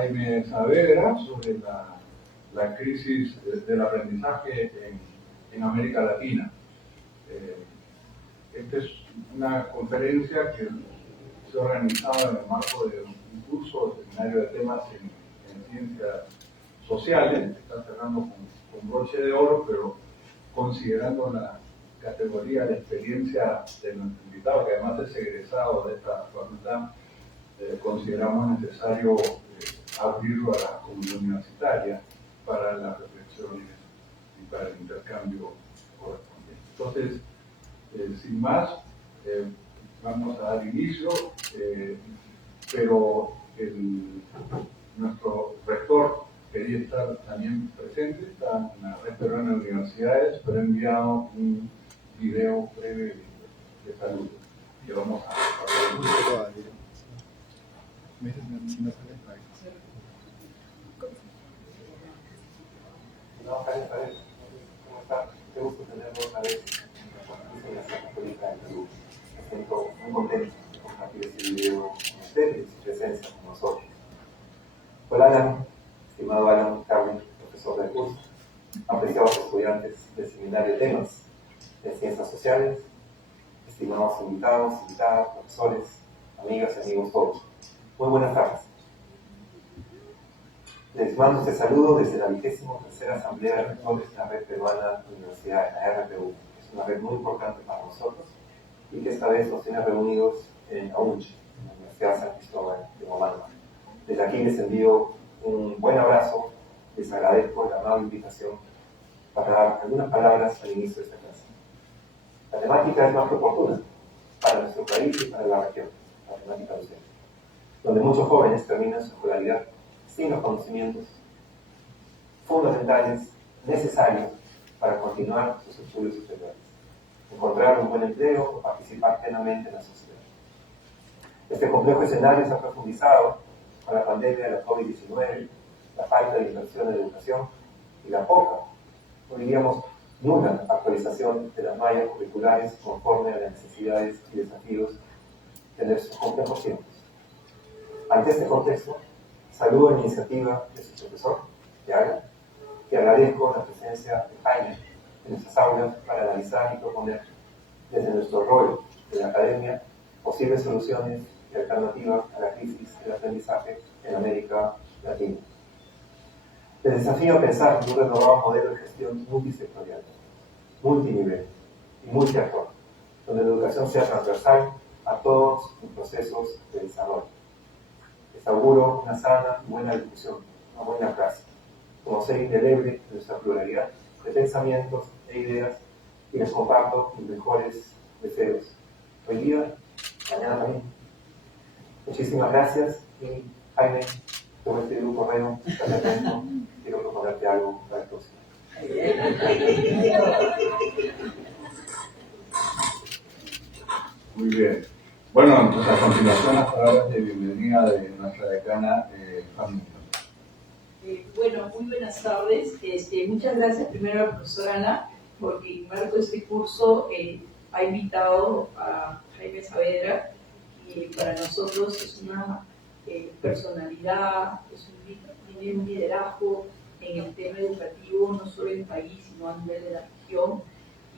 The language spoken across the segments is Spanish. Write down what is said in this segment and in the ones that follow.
Jaime Saavedra sobre la crisis del aprendizaje en América Latina. Esta es una conferencia que se ha organizado en el marco de un curso, seminario de temas en ciencias sociales, que está cerrando con broche de oro, pero considerando la categoría de experiencia de nuestro invitado, que además es egresado de esta facultad, consideramos necesario abrirlo a la comunidad universitaria para las reflexiones y para el intercambio correspondiente. Entonces, sin más, vamos a dar inicio, pero nuestro rector quería estar también presente, está en la Red Peruana de Universidades, pero ha enviado un video breve de salud que vamos a ver. ¿Cómo está? Qué gusto tenerlo otra vez en la Sala Católica de Perú. Me siento muy contento de compartir este video con ustedes y su presencia con nosotros. Hola Alan, estimado Alan Carmen, profesor del curso, apreciados estudiantes del seminario de temas de ciencias sociales, estimados invitados, invitadas, profesores, amigas y amigos todos. Muy buenas tardes. Les mando este saludo desde la 23ª Asamblea de Rectores de la Red Peruana de Universidades, la RPU. Es una red muy importante para nosotros y que esta vez nos tiene reunidos en AUNCH, en la Universidad San Cristóbal de Momándar. Desde aquí les envío un buen abrazo, les agradezco la amable invitación para dar algunas palabras al inicio de esta clase. La temática es más que oportuna para nuestro país y para la región, la temática docente, donde muchos jóvenes terminan su escolaridad sin los conocimientos fundamentales, necesarios para continuar sus estudios superiores, encontrar un buen empleo o participar plenamente en la sociedad. Este complejo escenario se ha profundizado con la pandemia de la COVID-19, la falta de inversión en educación y la poca, o diríamos nula, actualización de las mallas curriculares conforme a las necesidades y desafíos de nuestros complejos tiempos. Ante este contexto, saludo la iniciativa de su profesor, Yaga, y agradezco la presencia de Jaime en nuestras aulas para analizar y proponer desde nuestro rol de la academia posibles soluciones y alternativas a la crisis del aprendizaje en América Latina. Les desafío a pensar en un renovado modelo de gestión multisectorial, multinivel y multiactor, donde la educación sea transversal a todos los procesos de desarrollo. Les auguro una sana y buena discusión, una buena clase, conocer indeleble de nuestra pluralidad de pensamientos e ideas y les comparto mis mejores deseos. Hoy día, mañana también. Muchísimas gracias y Jaime, sobre este grupo correo, quiero proponerte algo para el próximo. Muy bien. Bueno, entonces a continuación las palabras de bienvenida de nuestra decana Fanny. Bueno, muy buenas tardes. Muchas gracias primero a la profesora Ana, porque en marco de este curso ha invitado a Jaime Saavedra, que para nosotros es una personalidad, tiene un liderazgo en el tema educativo, no solo en el país, sino a nivel de la región,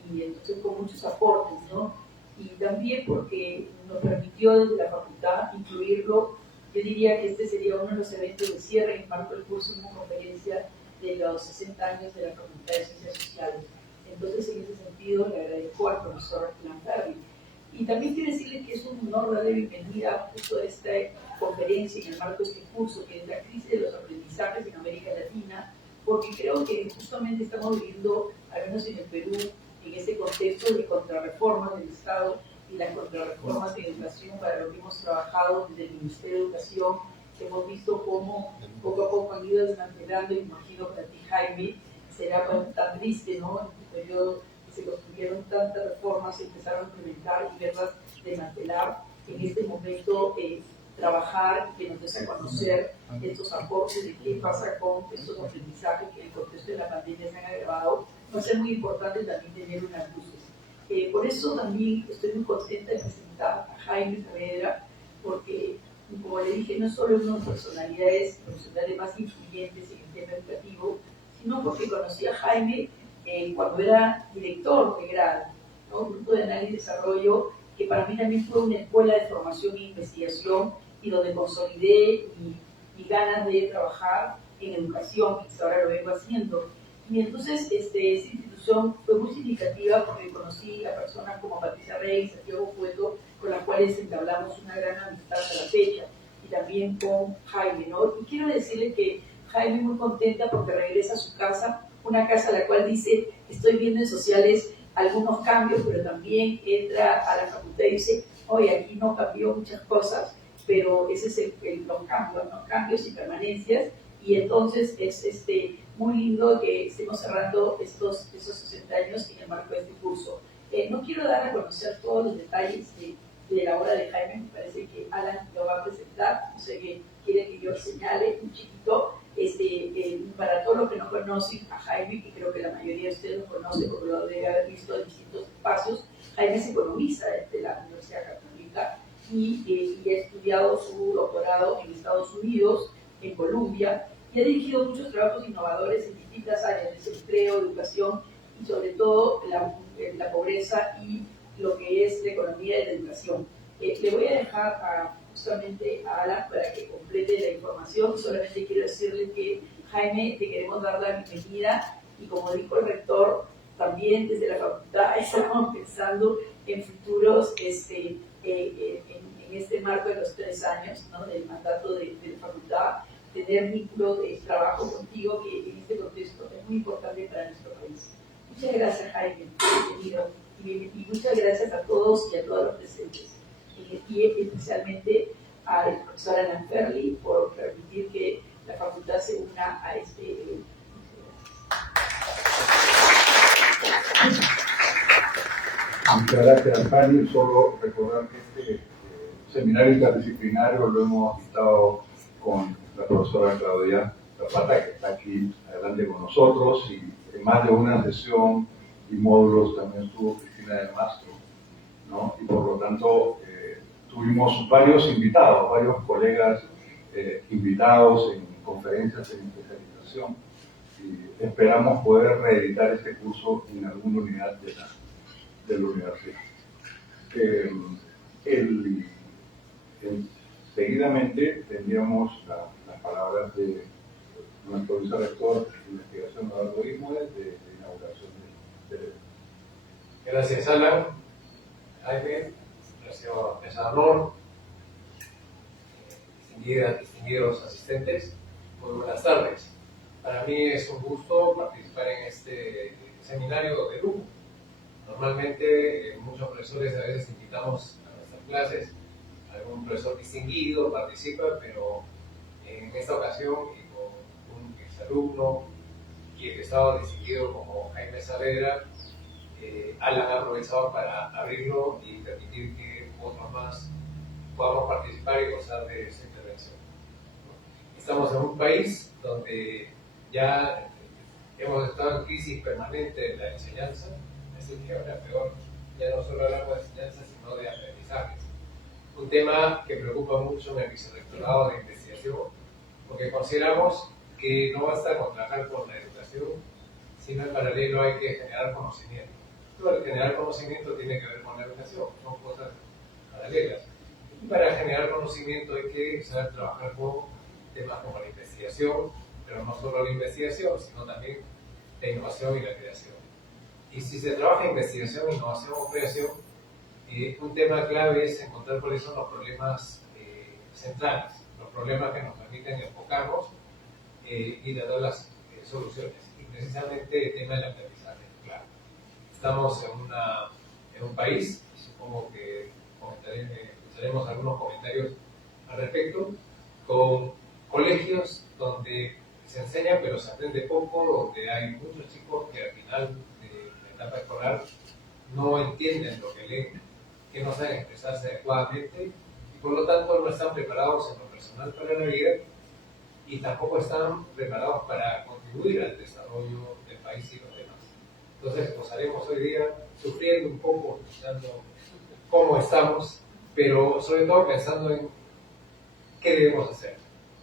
y entonces con muchos aportes, ¿no? Y también porque nos permitió desde la facultad incluirlo. Yo diría que este sería uno de los eventos de cierre en marco del curso, una conferencia de los 60 años de la Facultad de Ciencias Sociales. Entonces, en ese sentido, le agradezco al profesor Lantardi. Y también quiero decirle que es un honor darle bienvenida justo a esta conferencia en el marco de este curso, que es la crisis de los aprendizajes en América Latina, porque creo que justamente estamos viviendo, al menos en el Perú, en este contexto de contrarreformas del Estado y las contrarreformas en educación, para lo que hemos trabajado desde el Ministerio de Educación, que hemos visto cómo poco a poco han ido desmantelando, y imagino para ti, Jaime, será tan triste, ¿no? En un periodo que se construyeron tantas reformas, se empezaron a implementar y verlas desmantelar. En este momento, trabajar, que nos des a conocer estos aportes de qué pasa con estos aprendizajes que en el contexto de la pandemia se han agravado, va a ser muy importante también tener unas luces. Por eso también estoy muy contenta de presentar a Jaime Saavedra, porque y como le dije, no solo una de las personalidades profesionales más influyentes en el tema educativo, sino porque conocí a Jaime cuando era director de grado, ¿no? Grupo de Análisis y Desarrollo, que para mí también fue una escuela de formación e investigación y donde consolidé mi ganas de trabajar en educación, y ahora lo vengo haciendo. Y entonces esa institución fue muy significativa porque conocí a personas como Patricia Rey, Santiago Cueto, con las cuales entablamos una gran amistad a la fecha, y también con Jaime, ¿no? Y quiero decirle que Jaime muy contenta porque regresa a su casa, una casa a la cual dice, estoy viendo en sociales algunos cambios, pero también entra a la facultad y dice, oye, aquí no cambió muchas cosas, pero ese es los cambios, ¿no? Cambios y permanencias, y entonces es muy lindo que estemos cerrando esos 60 años en el marco de este curso. No quiero dar a conocer todos los detalles de la obra de Jaime, me parece que Alan lo va a presentar, no sé qué quiere que yo señale un chiquito, para todos los que no conocen a Jaime, que creo que la mayoría de ustedes lo conocen porque lo debe haber visto en distintos espacios. Jaime es economista de la Universidad Católica y ha estudiado su doctorado en Estados Unidos, en Colombia, y ha dirigido muchos trabajos innovadores en distintas áreas, desempleo, educación y sobre todo la pobreza y lo que es la economía de la educación. Le voy a dejar justamente a Alan para que complete la información. Solamente quiero decirle que, Jaime, te queremos dar la bienvenida y como dijo el rector, también desde la facultad estamos pensando en futuros en este marco de los 3 años, ¿no?, del mandato de la facultad, tener vínculo de trabajo contigo, que en este contexto es muy importante para nuestro país. Muchas gracias, Jaime, bienvenido. Y muchas gracias a todos y a todos los presentes. Y especialmente al profesor Alan Ferli por permitir que la facultad se una a este evento. Muchas gracias, Fanny. Solo recordar que este seminario interdisciplinario lo hemos dictado con la profesora Claudia Zapata, que está aquí adelante con nosotros, y en más de una sesión y módulos también estuvo Cristina del Mastro, ¿no? Y por lo tanto tuvimos varios invitados, varios colegas invitados en conferencias en especialización, y esperamos poder reeditar este curso en alguna unidad de la universidad. Seguidamente tendríamos las palabras de nuestro vicerrector de investigación, Eduardo Ismoes, de inauguración del evento. Gracias, Alan. Jaime, gracias, pensador, distinguidos asistentes, muy buenas tardes. Para mí es un gusto participar en este seminario de grupo. Normalmente muchos profesores a veces invitamos a nuestras clases, algún profesor distinguido participa, pero en esta ocasión y con un exalumno y egresado distinguido como Jaime Saavedra, Alan ha aprovechado para abrirlo y permitir que otros más podamos participar y gozar de esa intervención. Estamos en un país donde ya hemos estado en crisis permanente de la enseñanza, así que ahora peor, ya no solo hablamos de enseñanza, sino de aprendizajes. Un tema que preocupa mucho en el vicerrectorado de investigación, porque consideramos que no basta con trabajar con la educación, sino en paralelo hay que generar conocimiento. Todo el generar conocimiento tiene que ver con la educación, son cosas paralelas. Y para generar conocimiento hay que saber trabajar con temas como la investigación, pero no solo la investigación, sino también la innovación y la creación. Y si se trabaja en investigación, innovación o creación, un tema clave es encontrar cuáles son los problemas centrales, los problemas que nos permiten enfocarnos y dar las soluciones. Y precisamente el tema del aprendizaje, claro. Estamos en un país, supongo que escucharemos algunos comentarios al respecto, con colegios donde se enseña pero se aprende poco, donde hay muchos chicos que al final de la etapa escolar no entienden lo que leen, que no saben expresarse adecuadamente y por lo tanto no están preparados en lo personal para la vida y tampoco están preparados para contribuir al desarrollo del país y los demás. Entonces gozaremos hoy día sufriendo un poco, pensando cómo estamos, pero sobre todo pensando en ¿qué debemos hacer?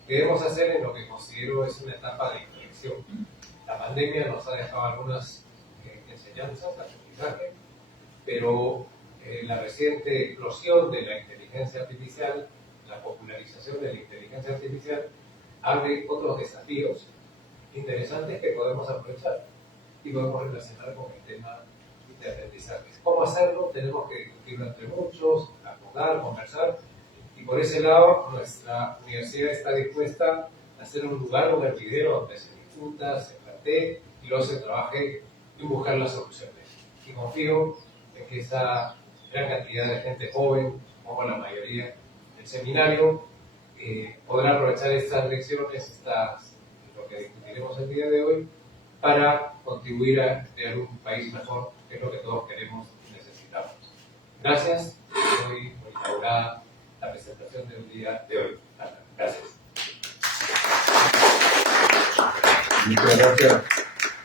¿Qué debemos hacer en lo que considero es una etapa de inflexión? La pandemia nos ha dejado algunas enseñanzas, aprendizaje, pero la reciente explosión de la inteligencia artificial, la popularización de la inteligencia artificial, abre otros desafíos interesantes que podemos aprovechar y podemos relacionar con el tema de aprendizajes. ¿Cómo hacerlo? Tenemos que discutirlo entre muchos, acordar, conversar, y por ese lado nuestra universidad está dispuesta a hacer un lugar, un hervidero donde se discuta, se plantee y luego se trabaje y buscar las soluciones. Y confío en que esa gran cantidad de gente joven, como la mayoría del seminario, podrá aprovechar estas lecciones, lo que discutiremos el día de hoy, para contribuir a crear un país mejor, que es lo que todos queremos y necesitamos. Gracias. Hoy inaugurada la presentación del día de hoy. Gracias. Muchas gracias,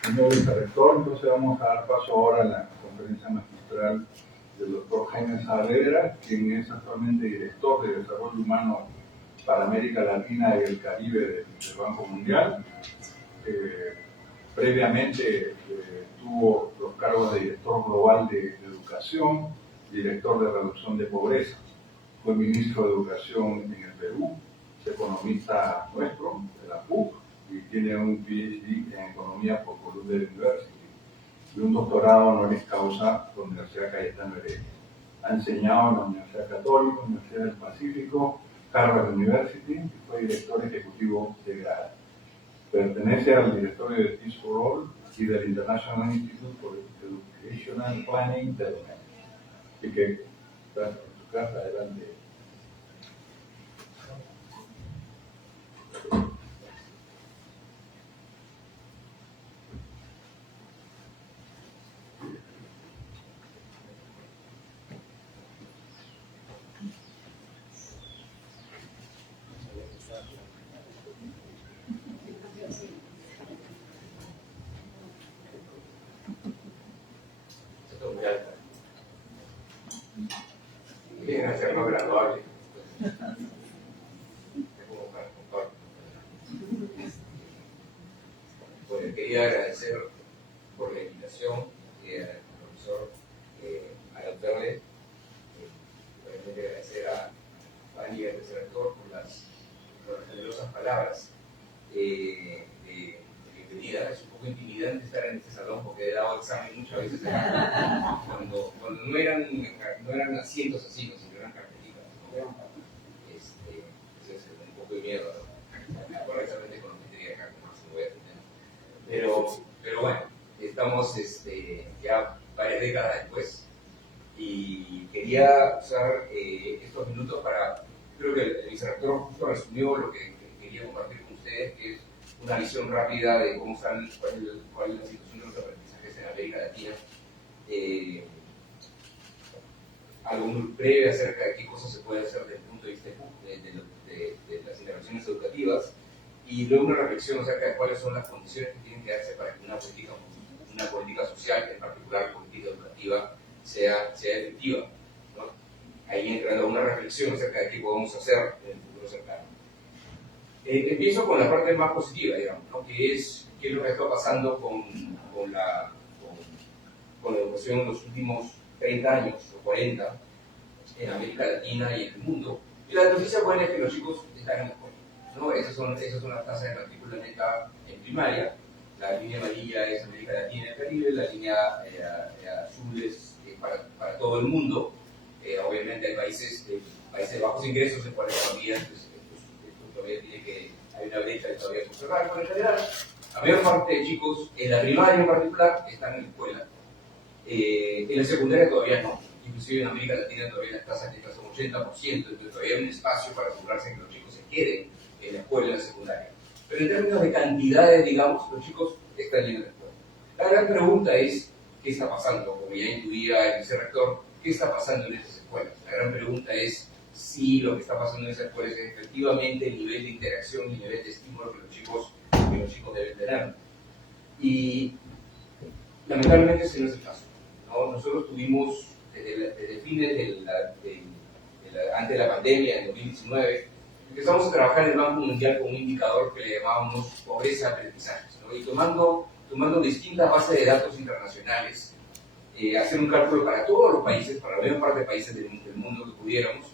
señor vicerrector. Entonces vamos a dar paso ahora a la conferencia magistral del doctor Jaime Saavedra, quien es actualmente director de Desarrollo Humano para América Latina y el Caribe del Banco Mundial. Previamente tuvo los cargos de director global de educación, director de reducción de pobreza. Fue ministro de Educación en el Perú, es economista nuestro, de la PUC, y tiene un PhD en Economía por Columbia University y un doctorado honoris causa por la Universidad Cayetano Heredia. Ha enseñado en la Universidad Católica, Universidad del Pacífico, Harvard University y fue director ejecutivo de GRADA. Pertenece al directorio de Peace for All y del International Institute for Educational Planning Development. Así que, gracias por tu casa, adelante. Bien, hacerlo gradual. Bueno, quería agradecer por la invitación al profesor Aranterle, obviamente agradecer a Fanny y al vicerrector por las generosas palabras de bienvenida. Es un poco intimidante estar en este salón porque he dado examen muchas veces cuando no eran asientos así, sino eran carpetitas, ¿no? Entonces un poco de miedo, ¿no? Correctamente con lo que tenía acá, como se voy a tener. Pero bueno, estamos ya varias décadas después y quería usar estos minutos para, creo que el vicerrector justo resumió lo que quería compartir con ustedes, que es una visión rápida de cómo están, cuál es la situación de los aprendizajes en América Latina, algo muy breve acerca de qué cosas se puede hacer desde el punto de vista de las intervenciones educativas, y luego una reflexión acerca de cuáles son las condiciones que tienen que darse para que una política social, en particular política educativa, sea efectiva, ¿no? Ahí entrando una reflexión acerca de qué podemos hacer en el futuro cercano. Empiezo con la parte más positiva, digamos, ¿no? que es lo que está pasando con la educación en los últimos 30 años o 40 en América Latina y en el mundo. Y la noticia buena es que los chicos están en la escuela, ¿no? Esas son las tasas de matrícula neta en primaria. La línea amarilla es América Latina y el Caribe, la línea azul es para todo el mundo. Obviamente hay países de bajos ingresos en cuales todavía hay una brecha que todavía por cerrar, pero en general la mayor parte de chicos en la primaria en particular están en la escuela. En la secundaria todavía no, inclusive en América Latina todavía las tasas netas son 80%, entonces todavía hay un espacio para asegurarse que los chicos se queden en la escuela, en la secundaria. Pero en términos de cantidades, digamos, los chicos están yendo a la escuela. La gran pregunta es, ¿qué está pasando? Como ya intuía el vicerrector, ¿qué está pasando en esas escuelas? La gran pregunta es si lo que está pasando en esas escuelas es efectivamente el nivel de interacción y el nivel de estímulo que los chicos deben tener. Y lamentablemente ese no es el caso, ¿no? Nosotros tuvimos, desde fines antes de la pandemia, en 2019, empezamos a trabajar en el Banco Mundial con un indicador que le llamábamos pobreza de aprendizajes, ¿no? Y tomando distintas bases de datos internacionales, hacer un cálculo para todos los países, para la mayor parte de países del mundo que pudiéramos,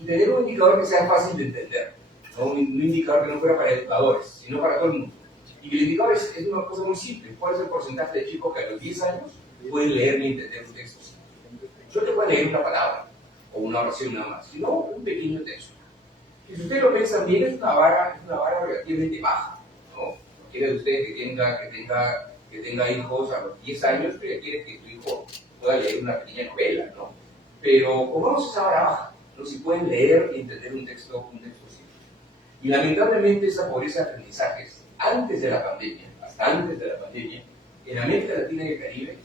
y tener un indicador que sea fácil de entender, ¿no? Un indicador que no fuera para educadores, sino para todo el mundo. Y el indicador es una cosa muy simple. ¿Cuál es el porcentaje de chicos que a los 10 años pueden leer y entender un texto? No te pueden leer una palabra o una oración nada más, sino un pequeño texto. Y si ustedes lo piensan bien, es una vara relativamente baja, ¿no? Cualquiera de ustedes que tenga hijos a los 10 años, quiere que tu hijo pueda leer una pequeña novela, ¿no? Pero pongamos esa vara baja, ¿no? Si pueden leer y entender un texto simple. Y lamentablemente esa pobreza de aprendizajes, antes de la pandemia, hasta antes de la pandemia, en América Latina y el Caribe,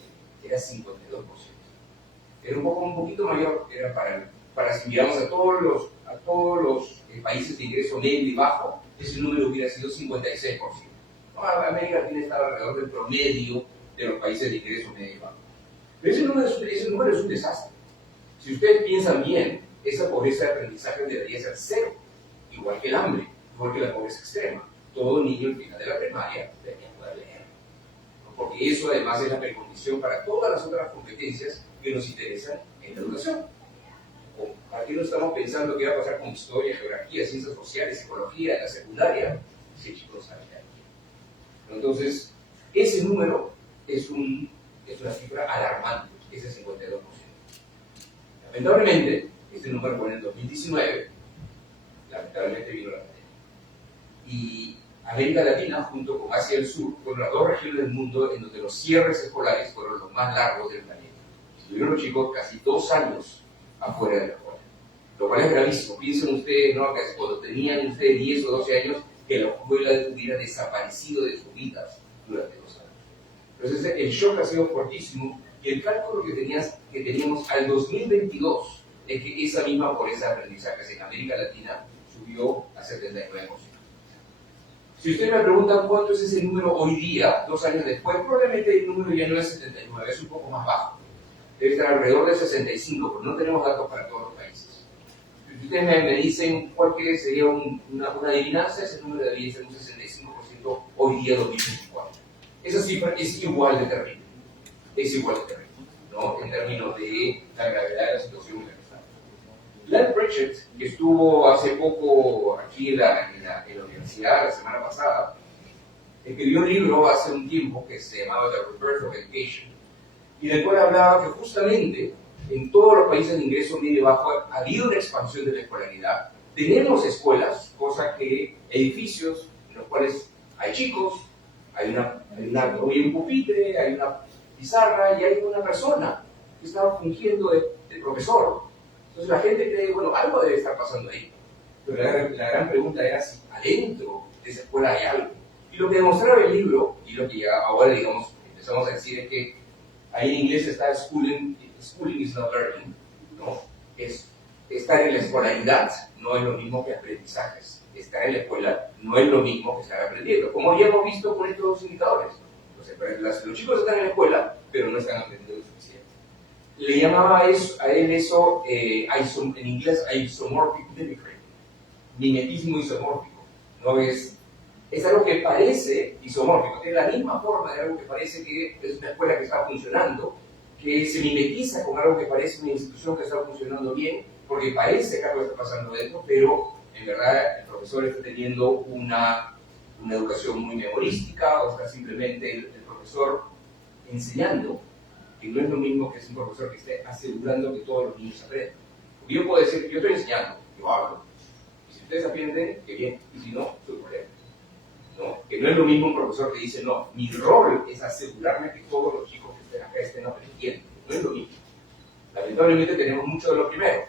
era 52%. Era un poquito mayor, era para si miramos a todos los países de ingreso medio y bajo, ese número hubiera sido 56%. ¿No? América Latina estaba alrededor del promedio de los países de ingreso medio y bajo. Pero ese número es un desastre. Si ustedes piensan bien, esa pobreza de aprendizaje debería ser cero, igual que el hambre, igual que la pobreza extrema. Todo niño al final de la primaria debería poder leer, ¿no? Porque eso además es la precondición para todas las otras competencias que nos interesan en la educación. Aquí no estamos pensando qué va a pasar con historia, geografía, ciencias sociales, psicología en la secundaria, si el chico no sabe leer. Entonces, ese número es una cifra alarmante, ese 52%. Lamentablemente, este número fue en el 2019, lamentablemente vino la pandemia. Y América Latina, junto con Asia del Sur, fueron las dos regiones del mundo en donde los cierres escolares fueron los más largos del planeta. Estuvieron los chicos casi 2 años afuera de la escuela, lo cual es gravísimo. Piensen ustedes, ¿no?, que cuando tenían ustedes 10 o 12 años, que la escuela hubiera desaparecido de sus vidas durante 2 años. Entonces el shock ha sido fortísimo, y el cálculo que teníamos al 2022 es que esa misma pobreza de aprendizajes en América Latina subió a 79%. Si ustedes me preguntan cuánto es ese número hoy día, 2 años después, probablemente el número ya no es 79, es un poco más bajo. Debe estar alrededor de 65, pero no tenemos datos para todos los países. Si ustedes me dicen cuál sería una adivinanza, ese número debería ser un 65% hoy día 2024. Esa cifra es igual de terrible. Es igual de terrible, ¿no?, en términos de la gravedad de la situación en la que estamos. Lyle Pritchett, que estuvo hace poco aquí en la universidad la semana pasada, escribió un libro hace un tiempo que se llamaba The Rebirth of Education, y del cual hablaba que justamente en todos los países de ingreso medio y bajo ha habido una expansión de la escolaridad. Tenemos escuelas, cosa que edificios en los cuales hay chicos, hay un pupitre, hay una pizarra y hay una persona que está fungiendo de profesor. Entonces la gente cree, bueno, algo debe estar pasando ahí. Pero la gran pregunta era si adentro de esa escuela hay algo. Y lo que demostraba el libro, y lo que ya ahora, digamos, empezamos a decir es que ahí en inglés está schooling is not learning, ¿no? Estar en la escolaridad no es lo mismo que aprendizajes. Estar en la escuela no es lo mismo que estar aprendiendo, como ya hemos visto con estos dos indicadores. Entonces, los chicos están en la escuela, pero no están aprendiendo lo suficiente. Le llamaba a él eso, en inglés, isomorphic mimicry, mimetismo isomórfico. ¿No? Es algo que parece isomórfico, tiene la misma forma de algo que parece que es una escuela que está funcionando, que se mimetiza con algo que parece una institución que está funcionando bien, porque parece que algo está pasando dentro, pero en verdad el profesor está teniendo una educación muy memorística, o está simplemente el profesor enseñando, que no es lo mismo que es un profesor que esté asegurando que todos los niños aprendan. Porque yo puedo decir, yo estoy enseñando, yo hablo, y si ustedes aprenden, qué bien, y si no, su problema. ¿No? Que no es lo mismo un profesor que dice, no, mi rol es asegurarme que todos los chicos que estén acá estén aprendiendo. No es lo mismo. Lamentablemente tenemos mucho de lo primero.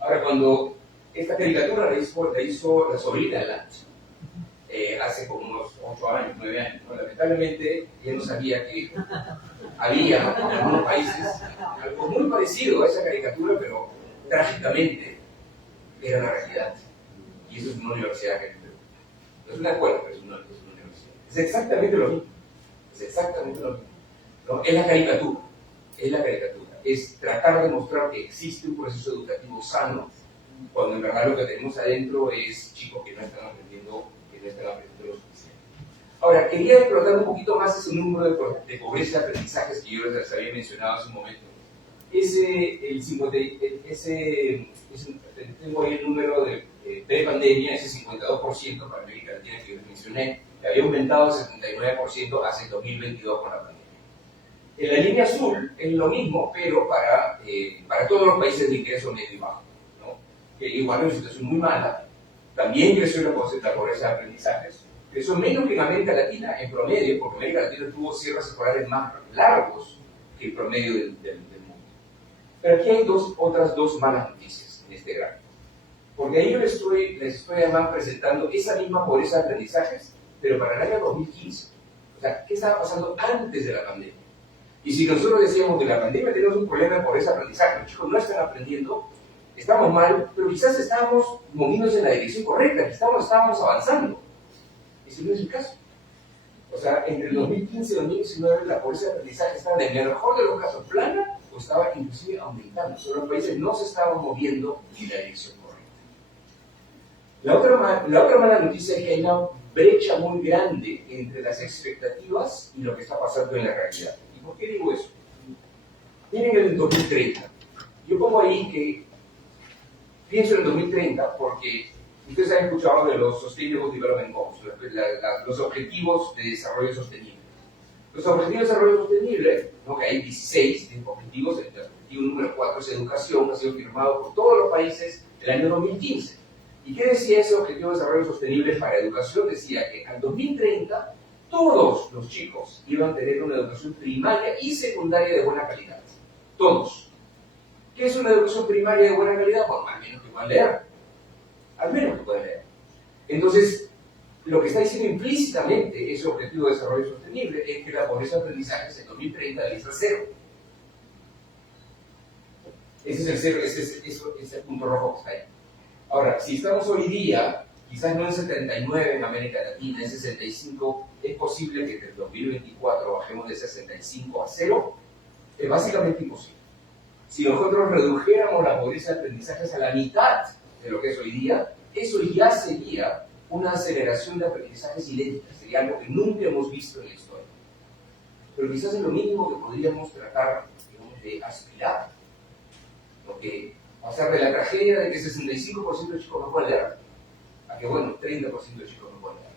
Ahora, cuando esta caricatura la hizo la sobrina de Lance, hace como unos 8 años, 9 años, ¿no? Lamentablemente ella no sabía que había en algunos países algo muy parecido a esa caricatura, pero trágicamente era la realidad. Y eso es una universidad que no es una escuela, pero es una universidad. Es exactamente lo mismo. Es exactamente lo mismo, ¿no? Es la caricatura. Es tratar de mostrar que existe un proceso educativo sano cuando en verdad lo que tenemos adentro es chicos que no están aprendiendo lo suficiente. Ahora, quería explotar un poquito más ese número de pobreza de aprendizajes que yo les había mencionado hace un momento. Tengo ahí el número de pre-pandemia, ese 52% para América Latina que yo les mencioné, que había aumentado 79% hace 2022 con la pandemia. En la línea azul es lo mismo, pero para todos los países de ingreso medio y bajo, ¿no? Que igual es una situación muy mala. También creció la pobreza de aprendizajes. Creció menos que en América Latina, en promedio, porque América Latina tuvo cierres escolares más largos que el promedio del mundo. Pero aquí hay otras dos malas noticias en este gráfico. Porque ahí yo les estoy además presentando esa misma pobreza de aprendizajes, pero para el año 2015. O sea, ¿qué estaba pasando antes de la pandemia? Y si nosotros decíamos que la pandemia tenemos un problema de pobreza de aprendizaje, los chicos no están aprendiendo, estamos mal, pero quizás estábamos moviéndose en la dirección correcta, quizás estábamos avanzando. Ese no es el caso. O sea, entre el 2015 y 2019 la pobreza de aprendizaje estaba en el mejor de los casos plana o estaba inclusive aumentando. Solo los países no se estaban moviendo en la dirección correcta. La otra mala noticia es que hay una brecha muy grande entre las expectativas y lo que está pasando en la realidad. ¿Y por qué digo eso? Miren el 2030. Yo pongo ahí que pienso en el 2030 porque ustedes han escuchado de los Sustainable Development Goals, los objetivos de desarrollo sostenible. Los objetivos de desarrollo sostenible, ¿no? Que hay 16 objetivos, el objetivo número 4 es educación, ha sido firmado por todos los países el año 2015. ¿Y qué decía ese objetivo de desarrollo sostenible para educación? Decía que al 2030 todos los chicos iban a tener una educación primaria y secundaria de buena calidad. Todos. ¿Qué es una educación primaria de buena calidad? Bueno, al menos que puedan leer. Al menos que puedan leer. Entonces, lo que está diciendo implícitamente ese objetivo de desarrollo sostenible es que la pobreza de aprendizajes en 2030 debe ser cero. Ese es el cero, ese es el punto rojo que está ahí. Ahora, si estamos hoy día, quizás no en 79 en América Latina, en 65, es posible que en el 2024 bajemos de 65 a 0, es básicamente imposible. Si nosotros redujéramos la pobreza de aprendizajes a la mitad de lo que es hoy día, eso ya sería una aceleración de aprendizajes idéntica, sería algo que nunca hemos visto en la historia. Pero quizás es lo mínimo que podríamos tratar, digamos, de aspirar. Porque pasar de la tragedia de que 65% de chicos no pueden leer, a que, bueno, 30% de chicos no pueden leer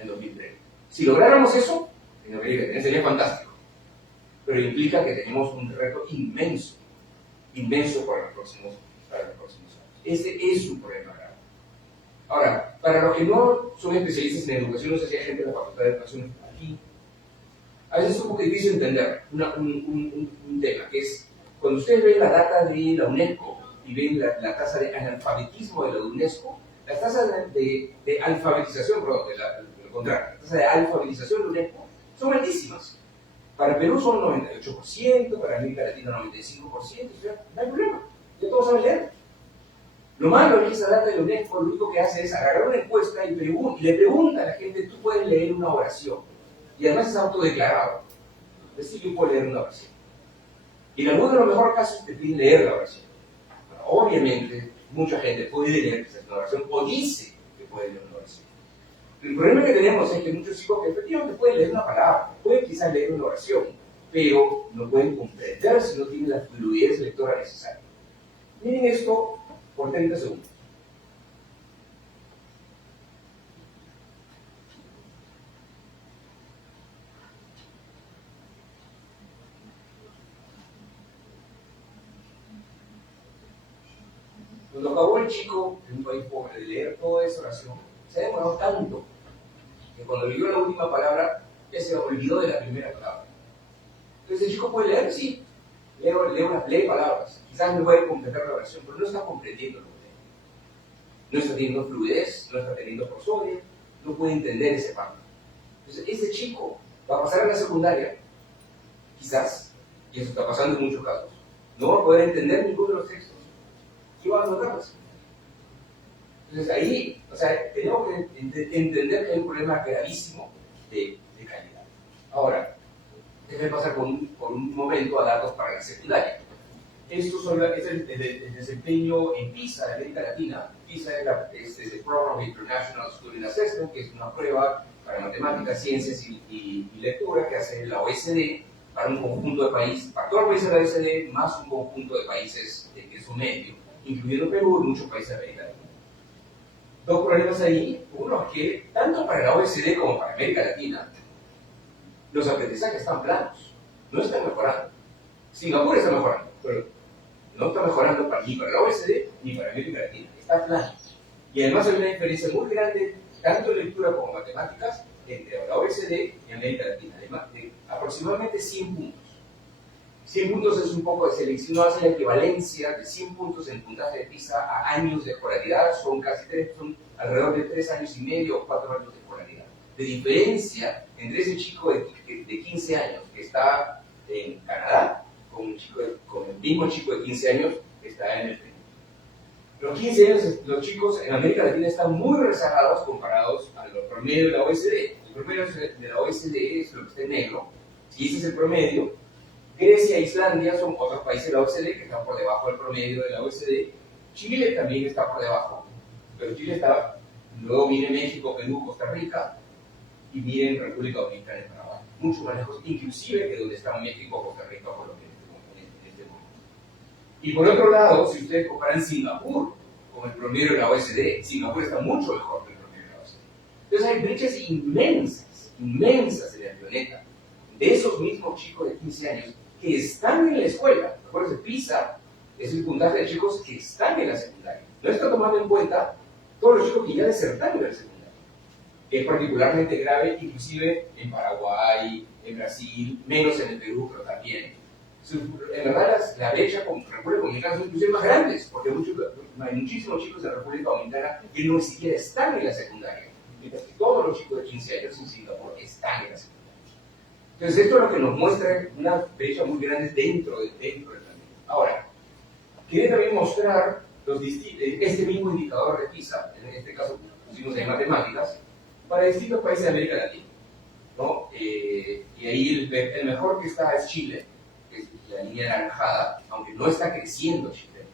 en 2030. Si lográramos eso, en América Latina sería fantástico. Pero implica que tenemos un reto inmenso para los próximos años. Ese es un problema grave. Ahora, para los que no son especialistas en educación, no sé si hay gente de la Facultad de Educación aquí, a veces es un poco difícil entender un tema, que es, cuando ustedes ven la data de la UNESCO y ven la tasa de analfabetismo de la UNESCO, las tasas de alfabetización, perdón, lo contrario, la tasa de alfabetización de la UNESCO son altísimas. Para Perú son 98%, para América Latina 95%, o sea, no hay problema, ya todos saben leer. Lo malo es que esa data de la UNESCO lo único que hace es agarrar una encuesta y le pregunta a la gente, tú puedes leer una oración. Y además es autodeclarado. Es decir, yo puedo leer una oración. Y en algunos de los mejores casos te piden leer la oración. Bueno, obviamente, mucha gente puede leer una oración o dice que puede leer una oración. El problema que tenemos es que muchos chicos que efectivamente pueden leer una palabra, pueden quizás leer una oración, pero no pueden comprender si no tienen la fluidez lectora necesaria. Miren esto por 30 segundos. Cuando acabó el chico en un país pobre de leer toda esa oración, se ha demorado tanto que cuando leyó la última palabra ya se olvidó de la primera palabra. Entonces el chico puede leer, sí, lee palabras, quizás no puede completar la oración, pero no está comprendiendo lo que lee. No está teniendo fluidez, no está teniendo prosodia, no puede entender ese párrafo. Entonces ese chico va a pasar a la secundaria, quizás, y eso está pasando en muchos casos, no va a poder entender ninguno de los textos y va a anotarlos. Entonces ahí, o sea, tenemos que entender que hay un problema gravísimo de calidad. Ahora, déjenme pasar por un momento a datos para la secundaria. Estos son es el desempeño en PISA de América Latina. PISA es el Program of International Student Assessment, que es una prueba para matemáticas, ciencias y lectura que hace la OECD para un conjunto de países, para todos los países de la OECD, más un conjunto de países de ingreso medio, incluyendo Perú y muchos países de América Latina. Dos problemas ahí. Uno es que, tanto para la OECD como para América Latina, los aprendizajes están planos, no están mejorando. Singapur está mejorando, pero no está mejorando ni para la OECD ni para América Latina, está plano. Y además hay una diferencia muy grande, tanto en lectura como en matemáticas, entre la OECD y América Latina, además de aproximadamente 100 puntos. 100 puntos es un poco de selección, no hace la equivalencia de 100 puntos en puntaje de PISA a años de escolaridad, son alrededor de 3 años y medio o 4 años de escolaridad. De diferencia entre ese chico de 15 años que está en Canadá con el mismo chico de 15 años que está en el Perú. Los 15 años, los chicos en América Latina están muy rezagados comparados a los promedios de la OECD. El promedio de la OECD es lo que está en negro. Si ese es el promedio, Grecia e Islandia son otros países de la OECD que están por debajo del promedio de la OECD. Chile también está por debajo, pero Chile está, luego viene México, Perú, Costa Rica, y miren República Dominicana y Paraguay. Mucho más lejos, inclusive que donde están México, Costa Rica, Colombia en este momento. Y por otro lado, si ustedes comparan Singapur con el promedio de la OECD, Singapur está mucho mejor que el promedio de la OECD. Entonces hay brechas inmensas en el planeta de esos mismos chicos de 15 años que están en la escuela. Recuerden, PISA es el puntaje de chicos que están en la secundaria. No está tomando en cuenta todos los chicos que ya desertaron de la secundaria. Es particularmente grave, inclusive en Paraguay, en Brasil, menos en el Perú, pero también. En verdad, la brecha con República Dominicana son inclusive más grandes, porque hay muchísimos chicos de República Dominicana que no siquiera están en la secundaria, mientras que todos los chicos de 15 años en Singapur están en la secundaria. Entonces, esto es lo que nos muestra una brecha muy grande dentro del planeta. Ahora, quería también mostrar este mismo indicador de PISA, en este caso pusimos en matemáticas, para distintos países de América Latina, ¿no? Y ahí el mejor que está es Chile, que es la línea anaranjada, aunque no está creciendo Chile.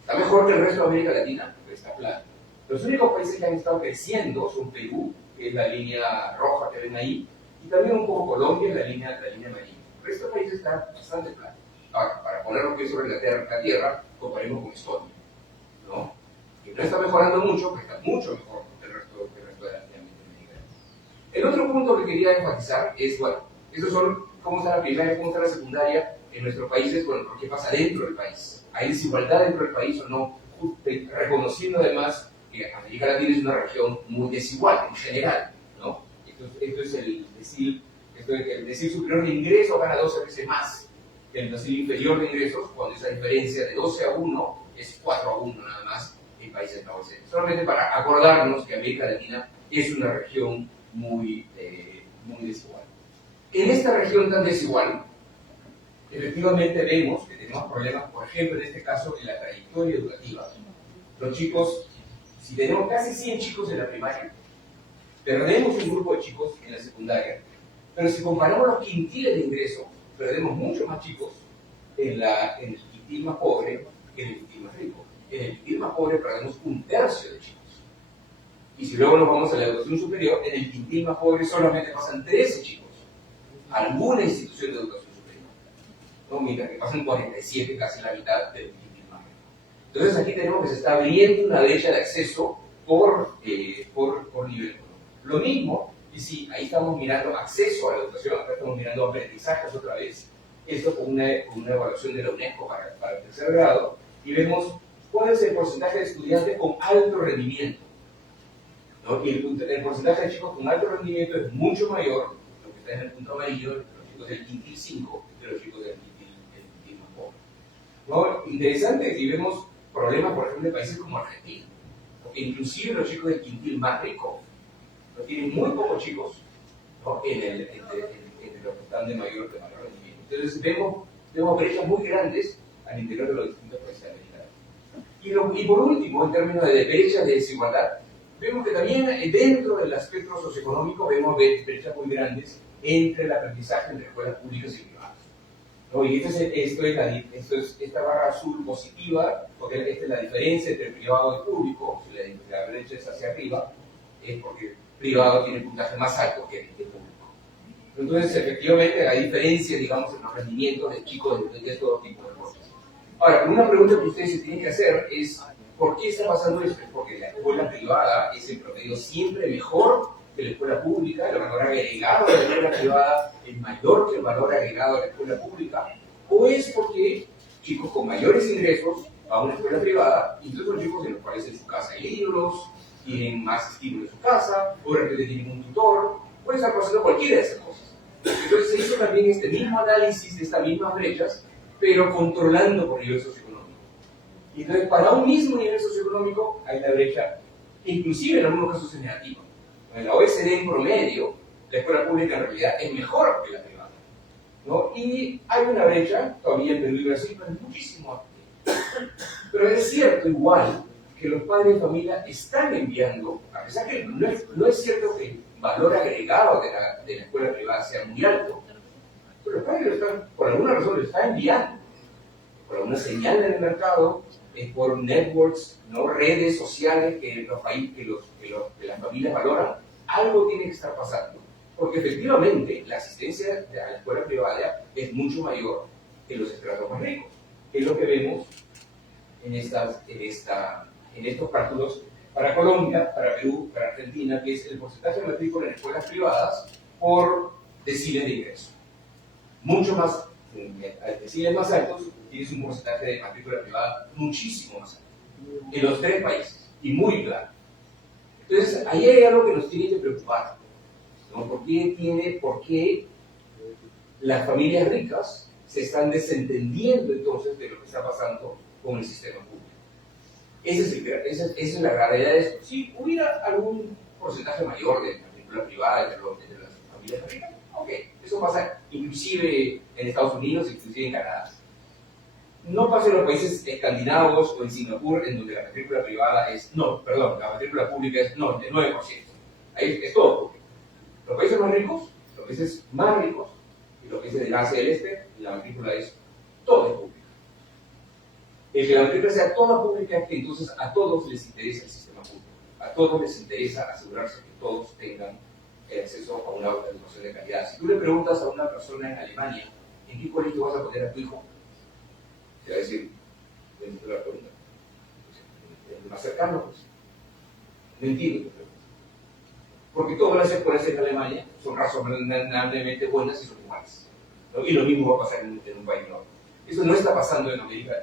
Está mejor que el resto de América Latina, pero está plano. Los únicos países que han estado creciendo son Perú, que es la línea roja que ven ahí, y también un poco Colombia, la línea amarilla. El resto del país está bastante plano. Ahora, para poner los pies sobre la tierra, comparemos con Estonia, ¿no? Que no está mejorando mucho, pero está mucho mejor que el resto de la América. El otro punto que quería enfatizar es, bueno, esos son cómo está la primaria, cómo está la secundaria en nuestros países, bueno, qué pasa dentro del país. ¿Hay desigualdad dentro del país o no? Reconociendo además que América Latina es una región muy desigual en general, ¿no? Esto es el decil superior de ingresos gana 12 veces más que el decil inferior de ingresos, cuando esa diferencia de 12-1 es 4-1 nada más en países de la OECD. Solamente para acordarnos que América Latina es una región muy desigual. En esta región tan desigual, efectivamente vemos que tenemos problemas, por ejemplo, en este caso, en la trayectoria educativa. Los chicos, si tenemos casi 100 chicos en la primaria, perdemos un grupo de chicos en la secundaria, pero si comparamos los quintiles de ingreso, perdemos mucho más chicos en el quintil más pobre que en el quintil más rico. En el quintil más pobre perdemos un tercio de chicos. Y si luego nos vamos a la educación superior, en el quintil más pobre solamente pasan 13 chicos a alguna institución de educación superior, ¿no? Mientras que pasan 47, casi la mitad del quintil más rico. Entonces aquí tenemos que se está abriendo una brecha de acceso por nivel. Lo mismo, y si ahí estamos mirando acceso a la educación, acá estamos mirando aprendizajes otra vez, esto con una evaluación de la UNESCO para el tercer grado, y vemos cuál es el porcentaje de estudiantes con alto rendimiento, ¿no? Y el porcentaje de chicos con alto rendimiento es mucho mayor, lo que está en el punto amarillo, los chicos del quintil 5, que los chicos del quintil más pobre, ¿no? Interesante si vemos problemas, por ejemplo, de países como Argentina, porque inclusive los chicos del quintil más rico tienen muy pocos chicos, ¿no? entre los que están de mayor rendimiento. Entonces vemos brechas muy grandes al interior de los distintos países americanos. Y por último, en términos de brechas de desigualdad, vemos que también dentro del aspecto socioeconómico vemos brechas muy grandes entre el aprendizaje entre escuelas públicas y privadas. ¿no? Y esta barra azul positiva, porque esta es la diferencia entre privado y público, si la brecha es hacia arriba, es porque privado tiene puntaje más alto que el público. Entonces, efectivamente, hay diferencia, digamos, en los rendimientos de chicos de todo tipo de cosas. Ahora, una pregunta que ustedes se tienen que hacer es, ¿por qué está pasando esto? Porque la escuela privada es en promedio siempre mejor que la escuela pública, el valor agregado de la escuela privada es mayor que el valor agregado de la escuela pública, o es porque chicos con mayores ingresos van a una escuela privada, y entonces son chicos en los cuales en su casa hay libros, tienen más estímulo en su casa, o de repente tienen un tutor, puede estar pasando cualquiera de esas cosas. Entonces se hizo también este mismo análisis de estas mismas brechas, pero controlando por nivel socioeconómico. Y entonces para un mismo nivel socioeconómico hay una brecha, inclusive en algunos casos es negativa. En la OECD en promedio, la escuela pública en realidad es mejor que la privada, ¿no? Y hay una brecha todavía en Perú y Brasil, pero es muchísimo. Pero es cierto igual que los padres de familia están enviando, a pesar que no es cierto que el valor agregado de la escuela privada sea muy alto, pero los padres por alguna razón lo están enviando, por alguna señal en el mercado, por networks, no redes sociales que las familias valoran. Algo tiene que estar pasando, porque efectivamente la asistencia a la escuela privada es mucho mayor que los estratos más ricos, que es lo que vemos en estos cálculos para Colombia, para Perú, para Argentina, que es el porcentaje de matrícula en escuelas privadas por deciles de ingreso. Mucho más, deciles más altos, tienes un porcentaje de matrícula privada muchísimo más alto, en los 3 países, y muy claro. Entonces, ahí hay algo que nos tiene que preocupar, ¿no? ¿Por qué las familias ricas se están desentendiendo entonces de lo que está pasando con el sistema público? Esa es la gravedad de esto. Si hubiera algún porcentaje mayor de matrícula privada de las familias ricas, ok, eso pasa inclusive en Estados Unidos, inclusive en Canadá. No pasa en los países escandinavos o en Singapur, en donde la matrícula privada la matrícula pública es 99%. Ahí es todo público. Los países más ricos, y los países del Asia del Este, la matrícula es todo público. El que la matrícula sea toda pública es que entonces a todos les interesa el sistema público. A todos les interesa asegurarse que todos tengan acceso a una educación de calidad. Si tú le preguntas a una persona en Alemania, ¿en qué colegio vas a poner a tu hijo? Te va a decir, la pregunta, el más cercano, pues. No entiendo tu pregunta. Porque todas las escuelas en Alemania son razonablemente buenas y son iguales, ¿no? Y lo mismo va a pasar en un país nuevo. Eso no está pasando en América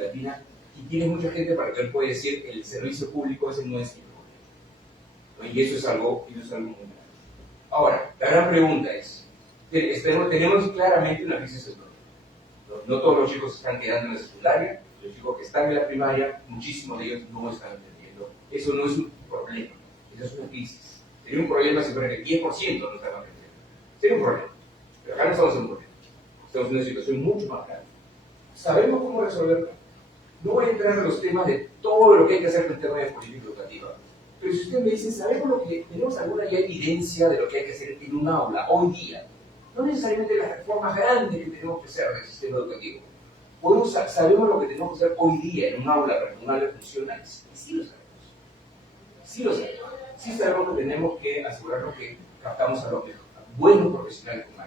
Latina, y tiene mucha gente para que él puede decir que el servicio público ese no es el problema, ¿no? Y eso es algo muy grave. Ahora, la gran pregunta es, tenemos claramente una crisis económica. No todos los chicos están quedando en la secundaria, los chicos que están en la primaria, muchísimos de ellos no están entendiendo. Eso no es un problema, eso es una crisis. Sería un problema si fuera que el 10% no están aprendiendo. Sería un problema, pero acá no estamos en un problema. Estamos en una situación mucho más grave. ¿Sabemos cómo resolverlo? No voy a entrar en los temas de todo lo que hay que hacer en temas de política educativa, pero si usted me dice, tenemos alguna ya evidencia de lo que hay que hacer en un aula hoy día, no necesariamente las reformas grandes que tenemos que hacer del sistema educativo, sabemos lo que tenemos que hacer hoy día en un aula para que un aula funcione, sí lo sabemos. Sí lo sabemos. Sí sabemos que tenemos que asegurarnos que captamos a los buenos profesionales como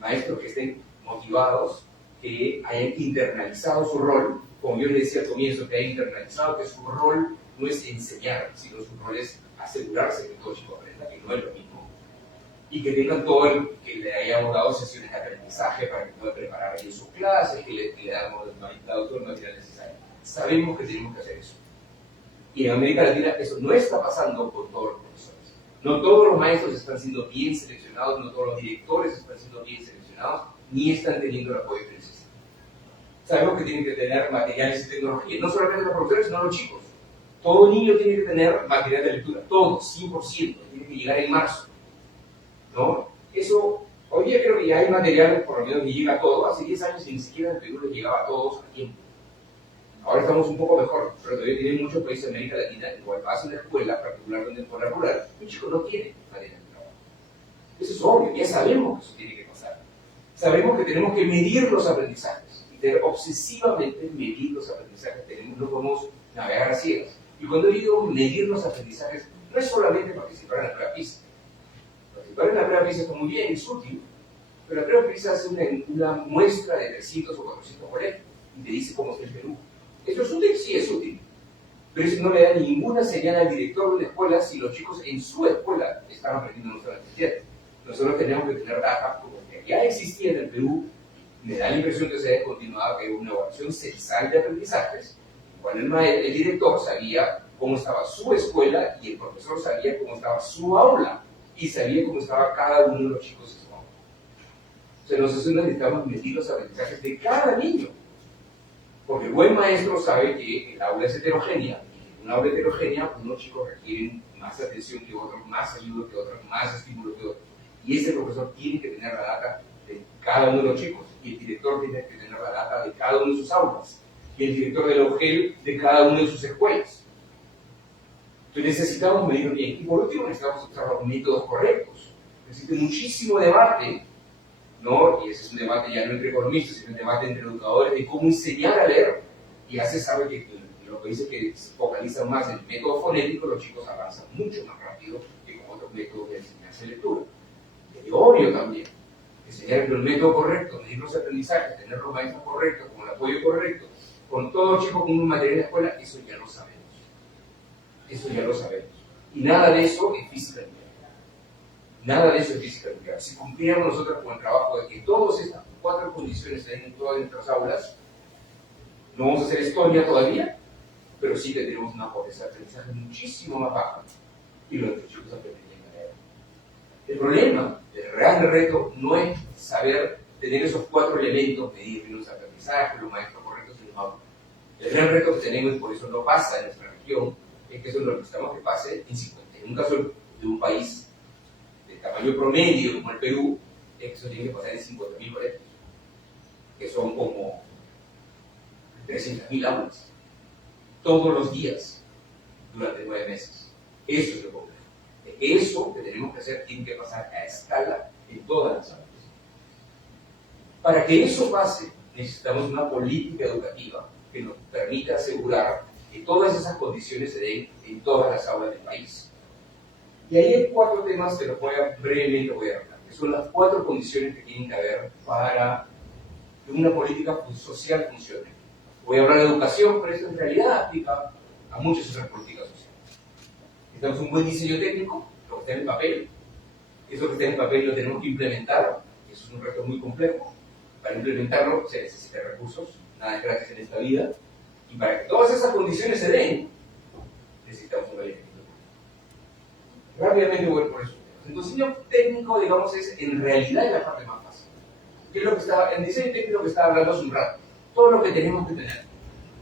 maestros que estén motivados, que hayan internalizado su rol, como yo les decía al comienzo, que hayan internalizado que su rol no es enseñar, sino su rol es asegurarse que todo chico aprenda, que no es lo mismo, y que tengan que le hayamos dado sesiones de aprendizaje para que pueda preparar bien sus clases, que le damos todo el material necesario. Sabemos que tenemos que hacer eso. Y en América Latina eso no está pasando con todos los profesores. No todos los maestros están siendo bien seleccionados, no todos los directores están siendo bien seleccionados, ni están teniendo el apoyo que necesitan. Sabemos que tienen que tener materiales y tecnología, no solamente los profesores, sino los chicos. Todo niño tiene que tener material de lectura, todo, 100%, tiene que llegar en marzo, ¿no? Eso, hoy día creo que ya hay material, por lo menos que llega a todo. Hace 10 años ni siquiera en Perú les llegaba a todos a tiempo. Ahora estamos un poco mejor, pero todavía tienen muchos países de América Latina, igual vas a una escuela particular donde fuera rural, un chico no tiene material de trabajo. Eso es obvio, ya sabemos que eso tiene que pasar. sabemos que tenemos que medir los aprendizajes, y obsesivamente medir los aprendizajes, no podemos navegar a ciegas. Y cuando digo medir los aprendizajes, no es solamente participar en la prueba PISA. Participar en la prueba PISA está muy bien, es útil, pero la prueba PISA hace una muestra de 300 o 400 colegios y te dice cómo está el Perú. ¿Eso es útil? Sí, es útil. Pero eso no le da ninguna señal al director de una escuela si los chicos en su escuela están aprendiendo nuestras necesidades. Nosotros tenemos que tener data, porque ya existía en el Perú, me da la impresión que se ha descontinuado, que hay una evaluación censal de aprendizajes, cuando el director sabía cómo estaba su escuela y el profesor sabía cómo estaba su aula y sabía cómo estaba cada uno de los chicos en su aula. O sea, nosotros necesitamos medir los aprendizajes de cada niño, porque el buen maestro sabe que el aula es heterogénea, y en una aula heterogénea unos chicos requieren más atención que otros, más ayuda que otros, más estímulo que otros, y ese profesor tiene que tener la data de cada uno de los chicos, y el director tiene que tener la data de cada uno de sus aulas, y el director del OGEL de cada una de sus escuelas. Entonces necesitamos medir bien. Y por último necesitamos usar los métodos correctos. Existe muchísimo debate, ¿no? Y ese es un debate ya no entre economistas, sino un debate entre educadores de cómo enseñar a leer. Y ya se sabe que lo que dice que se focaliza más en el método fonético, los chicos avanzan mucho más rápido que con otros métodos de enseñanza y lectura. El teorio también. Enseñar el método correcto, medir los aprendizajes, tener los maestros correctos, con el apoyo correcto, con todos los chicos con un material de escuela, eso ya lo sabemos. Eso ya lo sabemos. Y nada de eso es física nuclear. Nada de eso es física nuclear. Si cumpliéramos nosotros con el trabajo de que todas estas 4 condiciones se den en todas nuestras aulas, no vamos a hacer Estonia todavía, pero sí que tenemos una potencia de aprendizaje muchísimo más baja y los chicos aprenderían a leer. El problema, el real reto, no es saber tener esos 4 elementos, medir los aprendizajes, los maestros correctos y los autos. El gran reto que tenemos, y por eso no pasa en nuestra región, es que eso lo necesitamos que pase en 50. En un caso de un país de tamaño promedio como el Perú, es que eso tiene que pasar en 50.000 colegios, que son como 300.000 aulas, todos los días, durante 9 meses. Eso es lo complejo. Eso que tenemos que hacer tiene que pasar a escala en todas las aulas. Para que eso pase, necesitamos una política educativa que nos permita asegurar que todas esas condiciones se den en todas las aulas del país. Y ahí hay 4 temas que brevemente voy a hablar, que son las 4 condiciones que tienen que haber para que una política social funcione. Voy a hablar de educación, pero eso en realidad aplica a muchas otras políticas sociales. Necesitamos un buen diseño técnico, lo que está en el papel. Eso que está en el papel lo tenemos que implementar, eso es un reto muy complejo. Para implementarlo se necesitan recursos, nada es gratis en esta vida. Y para que todas esas condiciones se den, necesitamos un elemento. Rápidamente voy por eso. El diseño técnico, digamos, es en realidad la parte más fácil. Que es lo que el diseño técnico que estaba hablando hace un rato. Todo lo que tenemos que tener,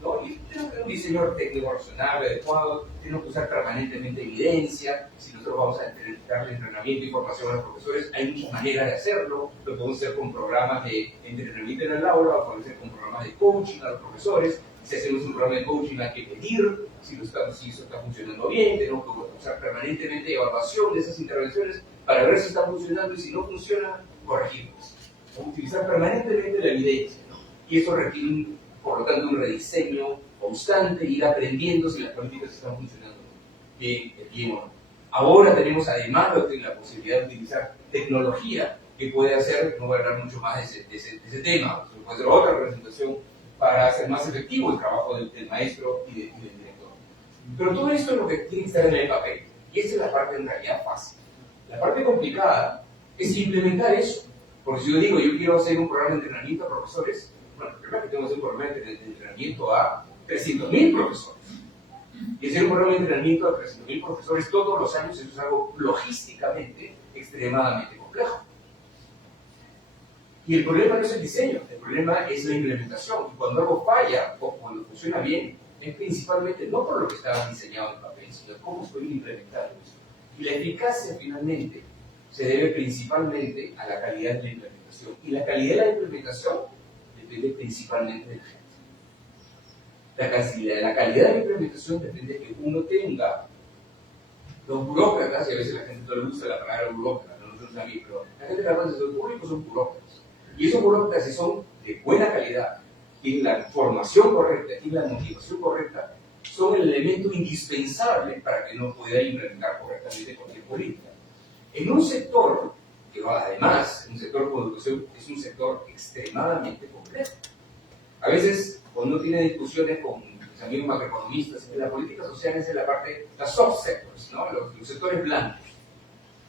¿no? Y tenemos que tener un diseño técnico razonable, adecuado, tenemos que usar permanentemente evidencia. Si nosotros vamos a darle entrenamiento y formación a los profesores, hay muchas maneras de hacerlo. Lo podemos hacer con programas de entrenamiento en el aula, lo podemos hacer con programas de coaching a los profesores. Si hacemos un programa de coaching hay que medir si eso está funcionando bien, tenemos que usar permanentemente evaluación de esas intervenciones para ver si están funcionando y si no funcionan, corregirlas. Utilizar permanentemente la evidencia, ¿no? Y eso requiere, por lo tanto, un rediseño constante, ir aprendiendo si las políticas están funcionando bien o no. Ahora tenemos además la posibilidad de utilizar tecnología que puede hacer, no voy a hablar mucho más de ese tema, puede ser otra presentación para hacer más efectivo el trabajo del maestro y del director. Pero todo esto es lo que tiene que estar en el papel, y esa es la parte en realidad fácil. La parte complicada es implementar eso, porque si yo digo, yo quiero hacer un programa de entrenamiento a profesores, bueno, primero que tengo que hacer un programa de entrenamiento a 300.000 profesores. Y hacer un programa de entrenamiento a 300.000 profesores todos los años, eso es algo logísticamente extremadamente complejo. Y el problema no es el diseño, el problema es la implementación. Y cuando algo falla o cuando funciona bien, es principalmente no por lo que estaba diseñado en el papel, sino cómo estoy implementando eso. Y la eficacia finalmente se debe principalmente a la calidad de la implementación. Y la calidad de la implementación depende principalmente de la gente. La calidad de la implementación depende de que uno tenga los burócratas, y a veces la gente no le gusta la palabra burócrata, no sé a mí, pero la gente que habla del sector público son burócratas. Y esos burócratas, si son de buena calidad, tienen la formación correcta, tienen la motivación correcta, son el elemento indispensable para que uno pueda implementar correctamente cualquier política. En un sector, que además, un sector como educación, es un sector extremadamente complejo. A veces, cuando uno tiene discusiones con mis amigos macroeconomistas, la política social es en la parte, las soft sectors, ¿no? Los sectores blancos,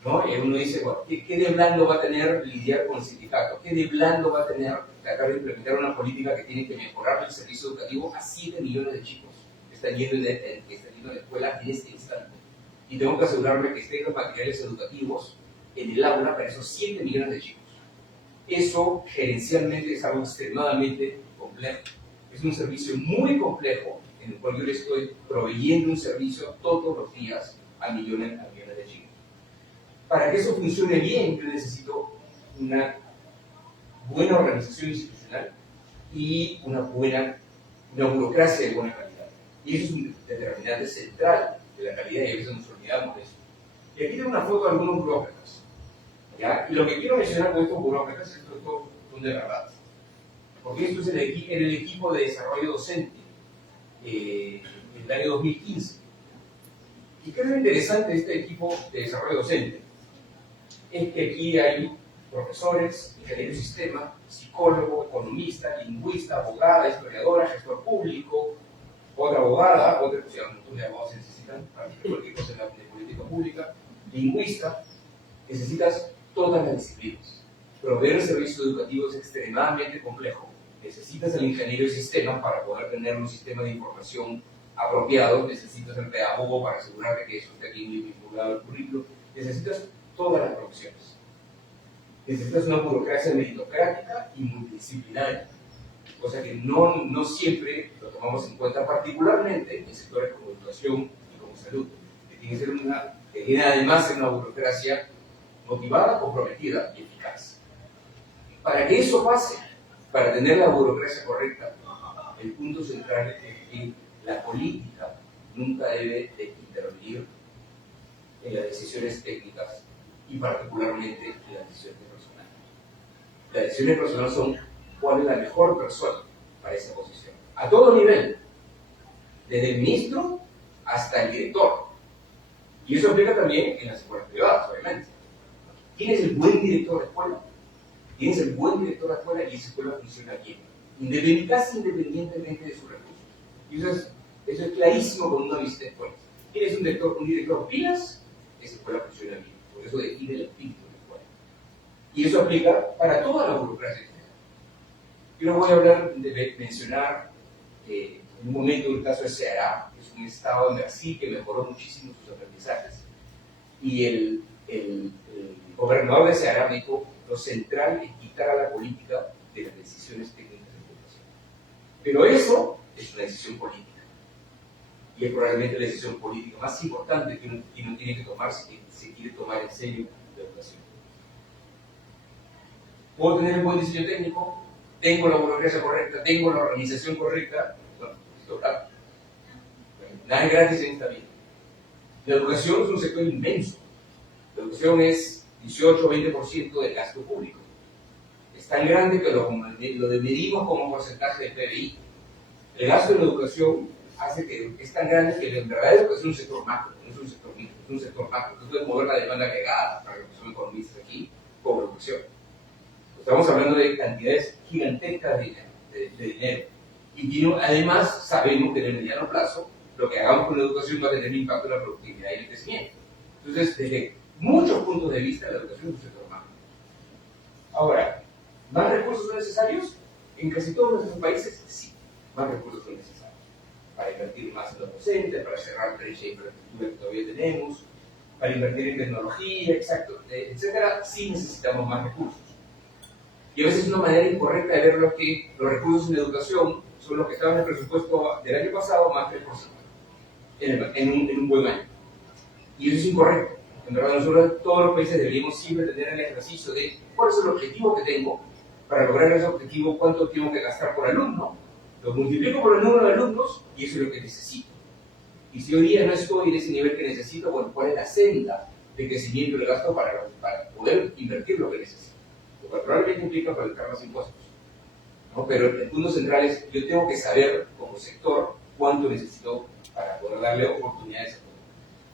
¿no? Y uno dice, bueno, ¿qué de blando va a tener lidiar con el sindicato? ¿Qué de blando va a tener tratar de implementar una política que tiene que mejorar el servicio educativo a 7 millones de chicos que están yendo a la escuela en este instante? Y tengo que asegurarme que estén los materiales educativos en el aula para esos 7 millones de chicos. Eso gerencialmente es algo extremadamente complejo. Es un servicio muy complejo en el cual yo le estoy proveyendo un servicio todos los días a millones de chicos. Para que eso funcione bien, yo necesito una buena organización institucional y una burocracia de buena calidad. Y eso es un determinante central de la calidad y a veces nos olvidamos de eso. Y aquí tengo una foto de algunos burócratas. ¿Ya? Y lo que quiero mencionar con estos burócratas es que estos son de verdad. Porque esto es en el equipo de desarrollo docente en el año 2015. ¿Y qué es lo interesante de este equipo de desarrollo docente? Es que aquí hay profesores, ingenieros de sistema, psicólogo, economista, lingüista, abogada, historiadora, gestor público, otra abogada, un montón de abogados se necesitan para cualquier cosa de política pública, lingüista. Necesitas todas las disciplinas. Proveer servicios educativos es extremadamente complejo. Necesitas al ingeniero de sistemas para poder tener un sistema de información apropiado. Necesitas al pedagogo para asegurarte que eso esté bien vinculado al currículo. Necesitas todas las profesiones. Necesitas una burocracia meritocrática y multidisciplinaria, cosa que no siempre lo tomamos en cuenta, particularmente en sectores como educación y como salud, que tiene que tiene además una burocracia motivada, comprometida y eficaz. Para que eso pase, para tener la burocracia correcta, el punto central es que la política nunca debe de intervenir en las decisiones técnicas y particularmente en las decisiones personales. Las decisiones personales son cuál es la mejor persona para esa posición, a todo nivel, desde el ministro hasta el director. Y eso aplica también en las escuelas privadas, obviamente. ¿Quién es el buen director de escuela? Tienes el buen director de escuela y esa escuela funciona bien, casi independientemente de sus recursos. Y eso es clarísimo cuando uno visita escuelas. Tienes un director pilas, esa escuela funciona bien. Por eso define el espíritu de la escuela. Y eso aplica para toda la burocracia. Yo no voy a mencionar en un momento el caso de Ceará, que es un estado en Brasil que mejoró muchísimo sus aprendizajes. Y el gobernador de Ceará dijo: lo central es quitar a la política de las decisiones técnicas de educación. Pero eso es una decisión política. Y es probablemente la decisión política más importante que uno tiene que tomar si se quiere tomar en serio la educación. ¿Puedo tener un buen diseño técnico? ¿Tengo la burocracia correcta? ¿Tengo la organización correcta? Bueno, necesito plata. Nada es gratis en esta vida. La educación es un sector inmenso. La educación es 18-20% del gasto público. Es tan grande que lo medimos como porcentaje del PBI. El gasto en la educación es tan grande que en verdad la educación es un sector macro, no es un sector micro, es un sector macro. Tú puedes mover la demanda agregada, para los que son economistas aquí, como educación. Estamos hablando de cantidades gigantescas de dinero. Y además sabemos que en el mediano plazo lo que hagamos con la educación va a tener un impacto en la productividad y el crecimiento. Entonces, desde muchos puntos de vista, la educación es un sector macro. Ahora, ¿más recursos son necesarios? En casi todos nuestros países, sí, más recursos son necesarios. Para invertir más en los docentes, para cerrar brecha de infraestructura que todavía tenemos, para invertir en tecnología, etcétera, sí necesitamos más recursos. Y a veces una manera incorrecta de ver que los recursos en educación son los que estaban en el presupuesto del año pasado más 3% en un buen año. Y eso es incorrecto. En verdad, nosotros, todos los países deberíamos siempre tener el ejercicio de cuál es el objetivo que tengo. Para lograr ese objetivo, cuánto tengo que gastar por alumno. Lo multiplico por el número de alumnos y eso es lo que necesito. Y si hoy día no estoy en ese nivel que necesito, bueno, ¿cuál es la senda de crecimiento del gasto para poder invertir lo que necesito? lo cual probablemente implica pagar más impuestos, ¿no? Pero el punto central es, yo tengo que saber como sector cuánto necesito para poder darle oportunidades a todo.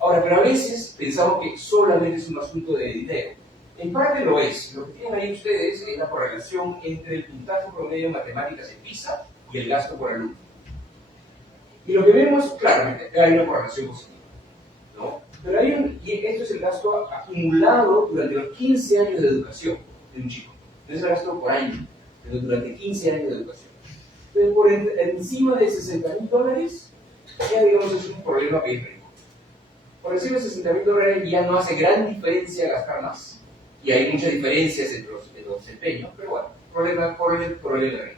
Ahora, pero a veces pensamos que solamente es un asunto de dinero. En parte lo es. Lo que tienen ahí ustedes es la correlación entre el puntaje promedio en matemáticas en PISA y el gasto por alumno. Y lo que vemos, claramente, hay una correlación positiva, ¿no? Pero y esto es el gasto acumulado durante los 15 años de educación de un chico. No es el gasto por año, pero durante 15 años de educación. Entonces, por encima de $60,000, ya digamos es un problema que es rico. Por encima de $60,000 ya no hace gran diferencia gastar más. Y hay muchas diferencias entre los desempeños, pero bueno, problema de recursos.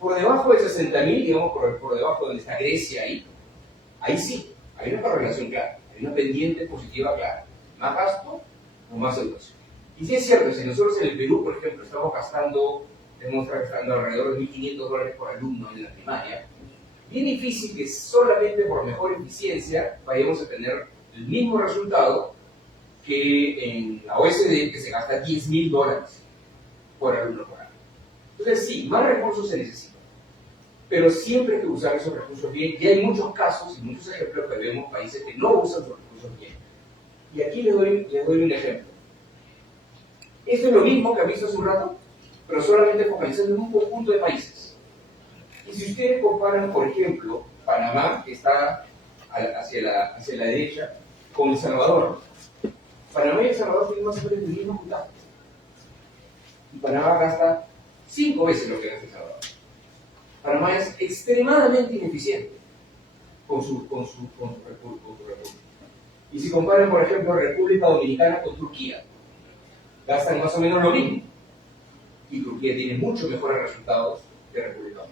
Por debajo de 60,000, digamos, por debajo de donde está Grecia ahí sí, hay una correlación clara, hay una pendiente positiva clara. Más gasto o más educación. Y sí es cierto, si nosotros en el Perú, por ejemplo, estamos gastando alrededor de $1,500 por alumno en la primaria, bien difícil que solamente por mejor eficiencia vayamos a tener el mismo resultado que en la OSD, que se gasta $10,000 por alumno por año. Entonces sí, más recursos se necesitan, pero siempre hay que usar esos recursos bien, y hay muchos casos y muchos ejemplos que vemos países que no usan sus recursos bien. Y aquí les doy un ejemplo. Esto es lo mismo que han visto hace un rato, pero solamente focalizando en un conjunto de países. Y si ustedes comparan, por ejemplo, Panamá, que está hacia la derecha, con El Salvador, Panamá y El Salvador tienen más o menos el mismo puntaje. Y Panamá gasta 5 veces lo que gasta El Salvador. Panamá es extremadamente ineficiente con su recurso. Y si comparan, por ejemplo, República Dominicana con Turquía, gastan más o menos lo mismo. Y Turquía tiene mucho mejores resultados que República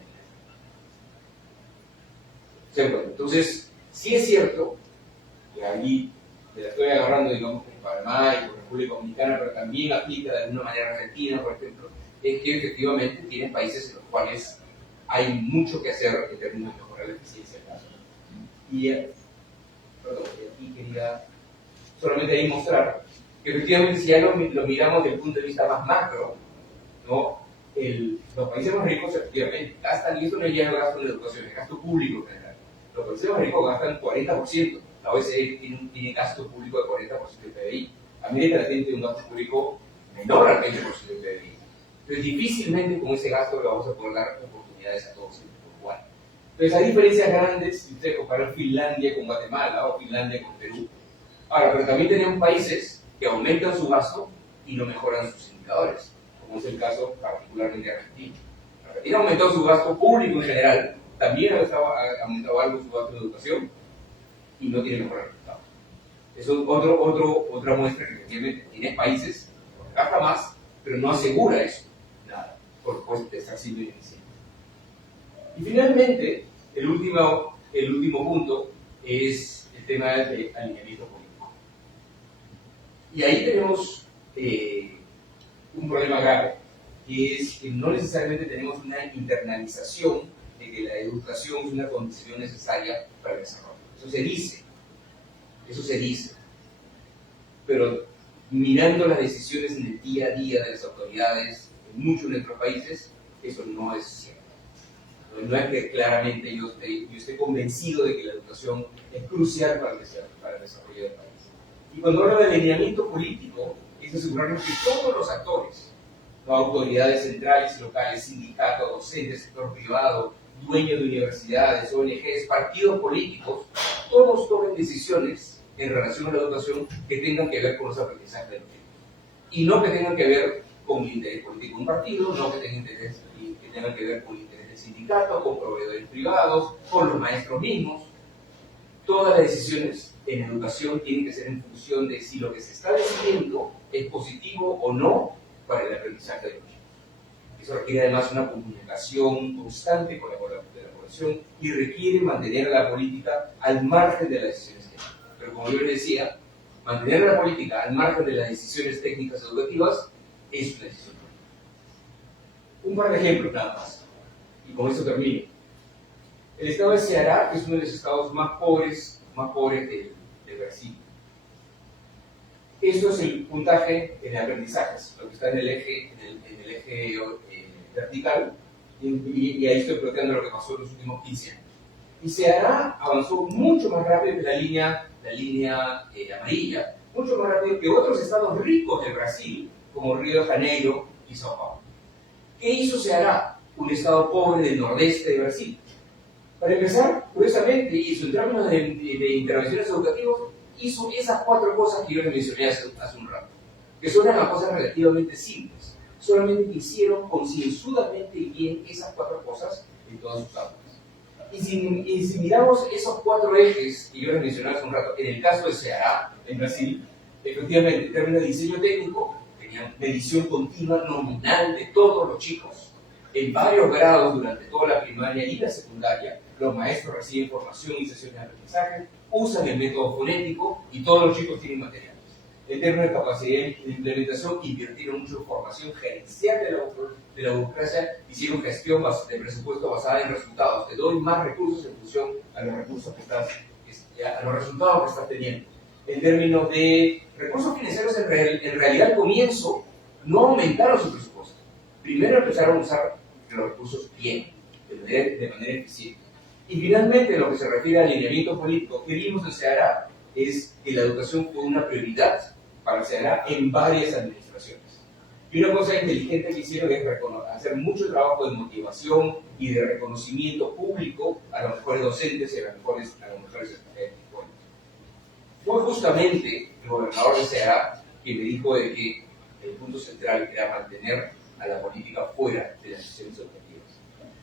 Dominicana. Entonces, sí es cierto, y ahí me la estoy agarrando, digamos, con Panamá y con República Dominicana, pero también aplica de alguna manera Argentina, por ejemplo, es que efectivamente tienen países en los cuales hay mucho que hacer en términos de mejorar la eficiencia del gasto. Y aquí quería solamente ahí mostrar que efectivamente si ya lo miramos desde el punto de vista más macro, ¿no? Los países más ricos efectivamente gastan, y esto no es ya el gasto en educación, es gasto público en general. Los países más ricos gastan 40%, la OECD tiene gasto público de 40% del PBI. América Latina tiene un gasto público menor al 20% del PBI. Entonces difícilmente con ese gasto le vamos a poder dar oportunidades a todos por igual. Entonces hay diferencias grandes si ustedes comparan Finlandia con Guatemala o Finlandia con Perú. Ahora, pero también tenemos países que aumentan su gasto y no mejoran sus indicadores, como es el caso particularmente de Argentina. Argentina ha aumentado su gasto público en general, también ha aumentado algo su gasto de educación y no tiene mejores resultados. Eso es otra muestra que efectivamente tiene países que gasta más, pero no asegura eso, nada, por estar siendo ineficiente. Y finalmente, el último punto es el tema de alineamiento político. Y ahí tenemos un problema grave, que es que no necesariamente tenemos una internalización de que la educación es una condición necesaria para el desarrollo. Eso se dice. Pero mirando las decisiones en el día a día de las autoridades en muchos de nuestros países, eso no es cierto. No es que claramente yo esté convencido de que la educación es crucial para el desarrollo del país. Y cuando hablo de alineamiento político, es asegurarnos que todos los actores, ¿no? Autoridades centrales y locales, sindicatos, docentes, sector privado, dueños de universidades, ONGs, partidos políticos, todos tomen decisiones en relación a la educación que tengan que ver con los aprendizajes de los chicos. Y no que tengan que ver con el interés político de un partido, no que tengan que ver con el interés del sindicato, con proveedores privados, con los maestros mismos. Todas las decisiones en educación tienen que ser en función de si lo que se está decidiendo es positivo o no para el aprendizaje de los chicos. Eso requiere además una comunicación constante con la población y requiere mantener a la política al margen de las decisiones técnicas. Pero como yo les decía, mantener a la política al margen de las decisiones técnicas educativas es una decisión política. Un par de ejemplos nada más, y con eso termino. El estado de Ceará es uno de los estados más pobres de Brasil. Esto es el puntaje en aprendizajes, lo que está en el eje, vertical, y ahí estoy planteando lo que pasó en los últimos 15 años. Y Ceará avanzó mucho más rápido que la línea amarilla, mucho más rápido que otros estados ricos del Brasil, como Río de Janeiro y Sao Paulo. ¿Qué hizo Ceará? Un estado pobre del nordeste de Brasil. Para empezar, curiosamente, hizo en términos de intervenciones educativas, hizo esas 4 cosas que yo les mencioné hace un rato, que son unas cosas relativamente simples, solamente que hicieron concienzudamente bien esas 4 cosas en todas sus aulas. Y si miramos esos 4 ejes que yo les mencioné hace un rato, en el caso de Ceará, en Brasil, efectivamente, en términos de diseño técnico, tenían medición continua nominal de todos los chicos, en varios grados durante toda la primaria y la secundaria. Los maestros reciben formación y sesiones de aprendizaje, usan el método fonético y todos los chicos tienen materiales. En términos de capacidad de implementación, invirtieron mucho en formación gerencial de la burocracia, hicieron gestión de presupuesto basada en resultados. Te doy más recursos en función a los recursos a los resultados que estás teniendo. En términos de recursos financieros, en realidad al comienzo no aumentaron su presupuesto. Primero empezaron a usar los recursos bien, de manera eficiente. Y finalmente, en lo que se refiere al alineamiento político que vimos en Ceará, es que la educación fue una prioridad para Ceará en varias administraciones. Y una cosa inteligente que hicieron es hacer mucho trabajo de motivación y de reconocimiento público a los mejores docentes y a los mejores escuelas. Fue justamente el gobernador de Ceará quien me dijo de que el punto central era mantener a la política fuera de las instituciones educativas.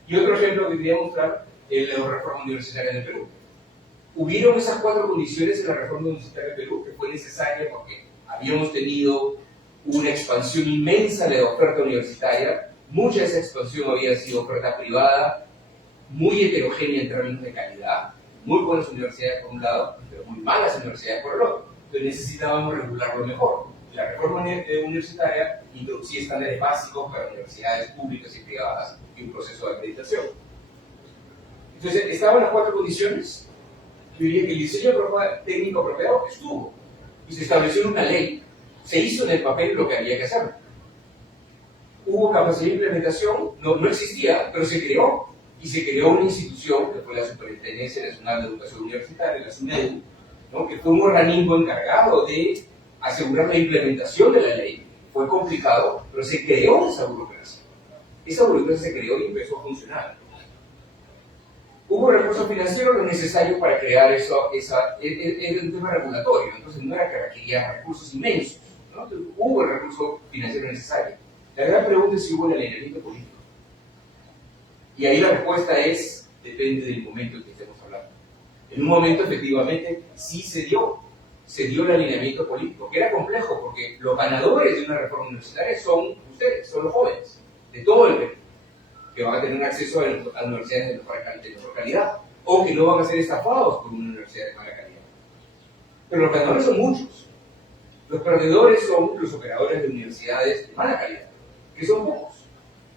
Y otro ejemplo que quería mostrar es la reforma universitaria en el Perú. Hubieron esas 4 condiciones en la reforma universitaria de Perú que fue necesaria porque habíamos tenido una expansión inmensa de la oferta universitaria. Mucha de esa expansión había sido oferta privada, muy heterogénea en términos de calidad, muy buenas universidades por un lado, pero muy malas universidades por el otro. Entonces necesitábamos regularlo mejor. La reforma universitaria introducía estándares básicos para universidades públicas y privadas y un proceso de acreditación. Entonces, estaban las 4 condiciones. Yo diría que el diseño técnico apropiado estuvo y se estableció una ley. Se hizo en el papel lo que había que hacer. Hubo capacidad de implementación, no existía, pero se creó. Y se creó una institución que fue la Superintendencia Nacional de Educación Universitaria, la SUNEDU, ¿no? Que fue un organismo encargado de asegurar la implementación de la ley. Fue complicado, pero se creó esa burocracia. Esa burocracia se creó y empezó a funcionar. Hubo recursos financieros lo necesario para crear eso, era un tema regulatorio, entonces no era que requería recursos inmensos, ¿no? Entonces, hubo el recurso financiero necesario. La gran pregunta es si hubo el alineamiento político. Y ahí la respuesta es, depende del momento en que estemos hablando. En un momento, efectivamente, sí se dio el alineamiento político, que era complejo, porque los ganadores de una reforma universitaria son ustedes, son los jóvenes, de todo el Perú, que van a tener acceso a universidades de mejor calidad, o que no van a ser estafados por una universidad de mala calidad. Pero los ganadores son muchos. Los perdedores son los operadores de universidades de mala calidad, que son pocos.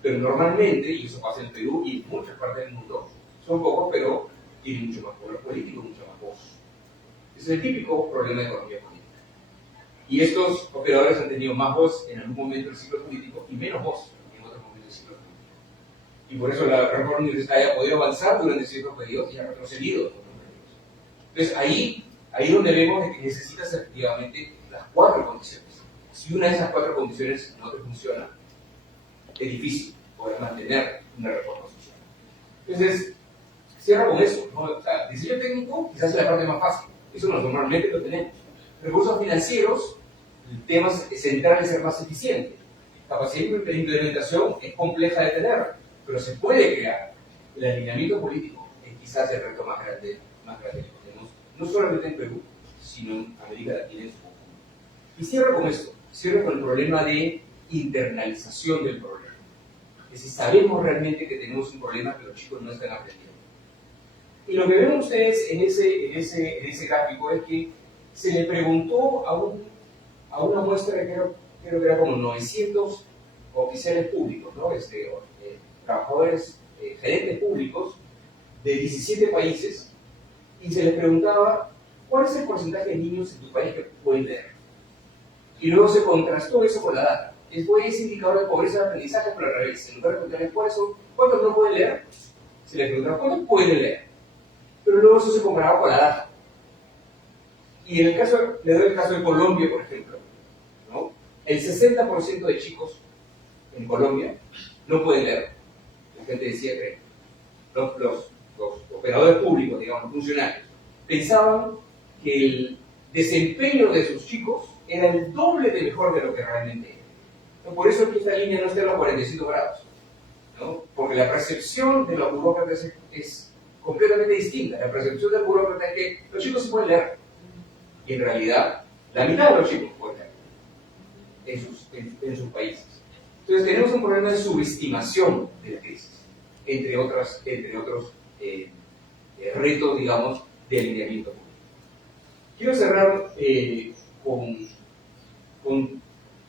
Pero normalmente, y eso pasa en Perú y en muchas partes del mundo, son pocos, pero tienen mucho más poder político, mucho más voz. Ese es el típico problema de economía política. Y estos operadores han tenido más voz en algún momento del ciclo político y menos voz en otros momentos del ciclo político. Y por eso la reforma universitaria ha podido avanzar durante ciertos periodos y ha retrocedido en otros periodos. Entonces ahí donde vemos que necesitas efectivamente las 4 condiciones. Si una de esas 4 condiciones no te funciona, es difícil poder mantener una reforma social. Entonces, cierro con eso, ¿no? O sea, diseño técnico quizás es la parte más fácil, eso normalmente lo tenemos. Recursos financieros, el tema central es ser más eficiente. Capacidad de implementación es compleja de tener, pero se puede crear. El alineamiento político es quizás el reto más grande que tenemos, no solamente en Perú, sino en América Latina en su conjunto. Y cierro con esto, cierro con el problema de internalización del problema. Es decir, sabemos realmente que tenemos un problema que los chicos no están aprendiendo. Y lo que ven ustedes en ese gráfico es que se le preguntó a una muestra de creo que era como 900 oficiales públicos, ¿no? Trabajadores, gerentes públicos de 17 países, y se les preguntaba, ¿cuál es el porcentaje de niños en tu país que pueden leer? Y luego se contrastó eso con la data. Ese indicador de pobreza de aprendizaje, pero al revés. En lugar de preguntar esfuerzo, ¿cuántos no pueden leer? Se les preguntaba, ¿cuántos pueden leer? Pero luego eso se comparaba con la data. Y en el caso, le doy el caso de Colombia, por ejemplo, ¿no? El 60% de chicos en Colombia no pueden leer. La gente decía que los operadores públicos, digamos, los funcionarios, pensaban que el desempeño de sus chicos era el doble de mejor de lo que realmente era. ¿No? Por eso es que esta línea no está en los 45 grados, ¿no? Porque la percepción de los burócratas es completamente distinta. La percepción del burócrata es que los chicos se pueden leer. Y en realidad, la mitad de los chicos pueden leer en sus países. Entonces tenemos un problema de subestimación de la crisis, entre otros retos, digamos, de alineamiento público. Quiero cerrar con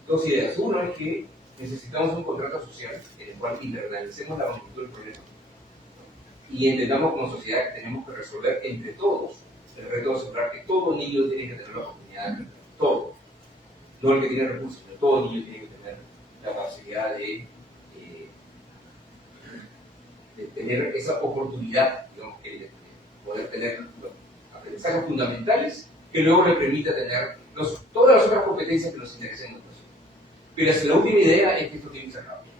dos ideas. Uno es que necesitamos un contrato social en el cual internalicemos la magnitud del problema y entendamos como sociedad que tenemos que resolver entre todos el reto de asegurar que todo niño tiene que tener la oportunidad de todo. No el que tiene recursos, pero todo niño tiene que tener la capacidad de tener esa oportunidad, digamos, de poder tener los aprendizajes fundamentales que luego le permita tener todas las otras competencias que nos interesen en la educación. Pero la última idea es que esto tiene que ser rápido.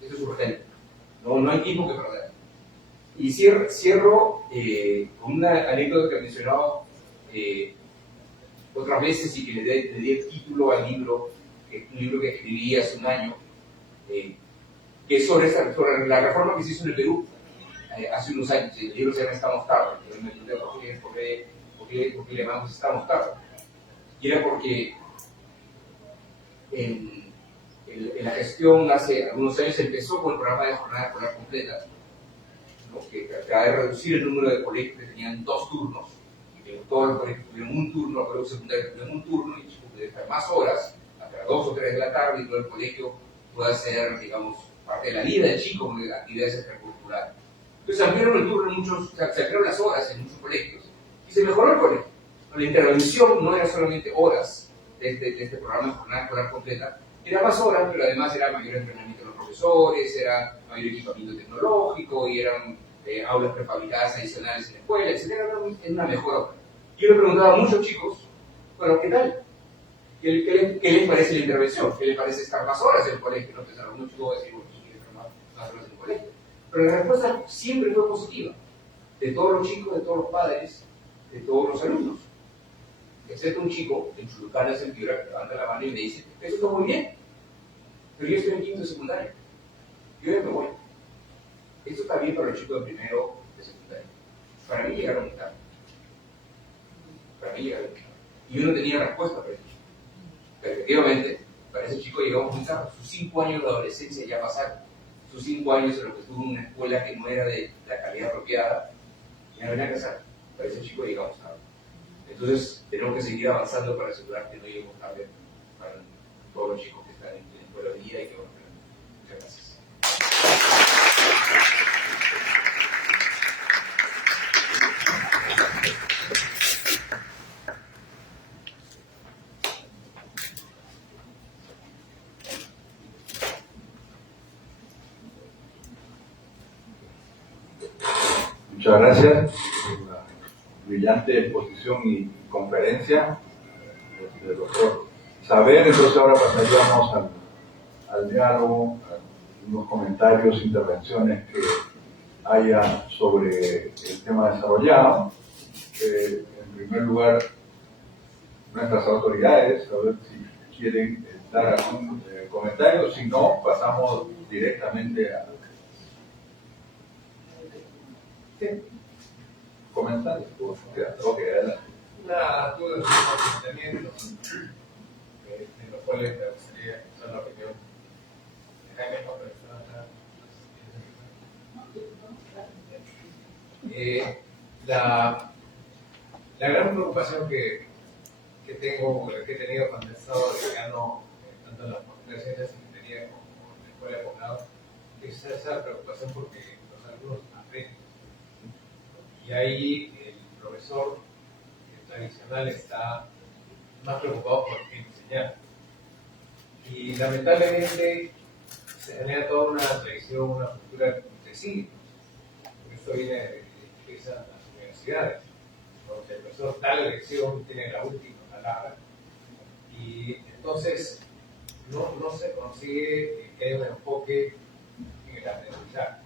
Esto es urgente. No hay tiempo que perder. Y cierro con una anécdota que he mencionado otras veces y que le di el título al libro, un libro que escribí hace un año, que es sobre la reforma que se hizo en el Perú hace unos años. El libro se llama Estamos Tarde. Yo me pregunté por qué le llamamos Estamos Tarde. Y era porque en la gestión hace algunos años empezó con el programa de jornada escolar completa, ¿no? Que trataba de reducir el número de colegios que tenían 2 turnos, y que todos los colegios tuvieron un turno, los colegios secundarios tuvieron un turno, y los chicos pudieran estar más horas, hasta las 2 o 3 de la tarde, y todo el colegio pueda ser, digamos, parte de la vida del chico, de actividades extracurriculares. Entonces ampliaron el turno se ampliaron las horas en muchos colegios, y se mejoró el colegio. La intervención no era solamente horas de este programa de jornada escolar completa, era más horas, pero además era mayor entrenamiento de los profesores, era mayor equipamiento tecnológico, y eran aulas prefabricadas adicionales en la escuela, etc. Era una mejor obra. Yo le preguntaba a muchos chicos, bueno, ¿qué tal? ¿Qué les parece la intervención? ¿Qué les parece estar más horas en el colegio? No pensaron mucho, voy a decir, bueno, yo quiero estar más horas en el colegio. Pero la respuesta siempre fue positiva, de todos los chicos, de todos los padres, de todos los alumnos. Excepto un chico en Chulucana, en Piura, que levanta la mano y me dice, eso está muy bien, pero yo estoy en quinto de secundaria, yo ya me voy. Esto está bien para los chicos de primero de secundaria. Para mí llegaron tarde. Y yo no tenía respuesta para eso. Pero efectivamente, para ese chico llegamos muy tarde. Sus 5 años de adolescencia ya pasaron. Sus 5 años en los que estuvo en una escuela que no era de la calidad apropiada, ya venía a casar. Para ese chico llegamos tarde. Entonces, tenemos que seguir avanzando para asegurar que no lleguemos tarde para todos los chicos que están en la escuela de vida y que van a aprender. Muchas gracias. Muchas gracias por la brillante exposición y conferencia del doctor Saber. Entonces ahora pasaríamos al diálogo, a unos comentarios, intervenciones que haya sobre el tema desarrollado. En primer lugar, nuestras autoridades, a ver si quieren dar algún comentario. Si no, pasamos directamente a comentarios. Ok, adelante. Una duda de un planteamiento, de los cuales me gustaría escuchar la opinión de Jaime cuando está acá. La gran preocupación que tengo, que he tenido cuando he estado dedicando tanto en la Facultad de Ciencias y Ingeniería como en la Escuela de Posgrado, es esa preocupación porque los alumnos aprenden. Y ahí el profesor tradicional está más preocupado por enseñar. Y lamentablemente se genera toda una tradición, una cultura de sí. Esto viene de que empiezan las universidades, donde el profesor tal elección tiene la última palabra. Y entonces no se consigue que haya un enfoque en el aprendizaje.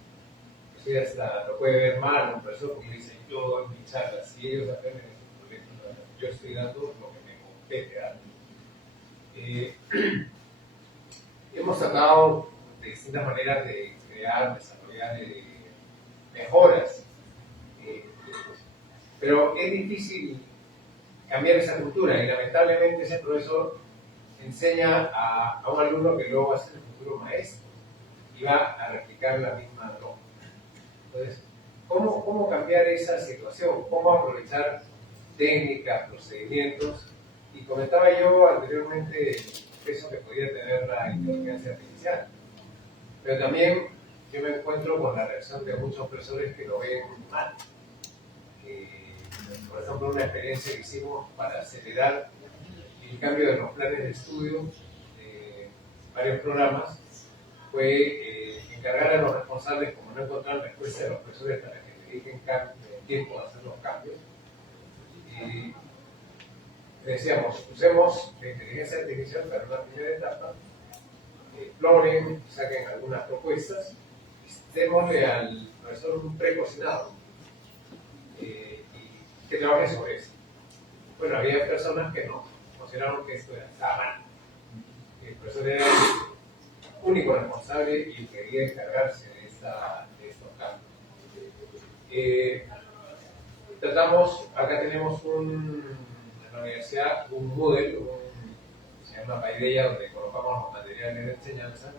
Sí, hasta lo puede ver mal un profesor porque dice: yo doy mi charla, si ellos aprenden en su proyecto, yo estoy dando lo que me compete dar. Hemos tratado de distintas maneras de crear, desarrollar mejoras, pero es difícil cambiar esa cultura y lamentablemente ese profesor enseña a un alumno que luego va a ser el futuro maestro y va a replicar la misma norma. Entonces, ¿cómo cambiar esa situación? ¿Cómo aprovechar técnicas, procedimientos? Y comentaba yo anteriormente el peso que podía tener la inteligencia artificial. Pero también yo me encuentro con la reacción de muchos profesores que lo ven mal. Por ejemplo, una experiencia que hicimos para acelerar el cambio de los planes de estudio de varios programas fue encargar a los responsables, como no encontraron respuesta de los profesores para que dediquen tiempo a hacer los cambios. Y decíamos, usemos la inteligencia artificial para una primera etapa, exploren, saquen algunas propuestas, y démosle al profesor un precocinado y que trabaje sobre eso. Bueno, había personas que no, consideraron que esto estaba mal. El profesor era el único responsable y quería encargarse de estos cambios. Tratamos, acá tenemos en la universidad un Moodle, se llama Paideia, donde colocamos los materiales de enseñanza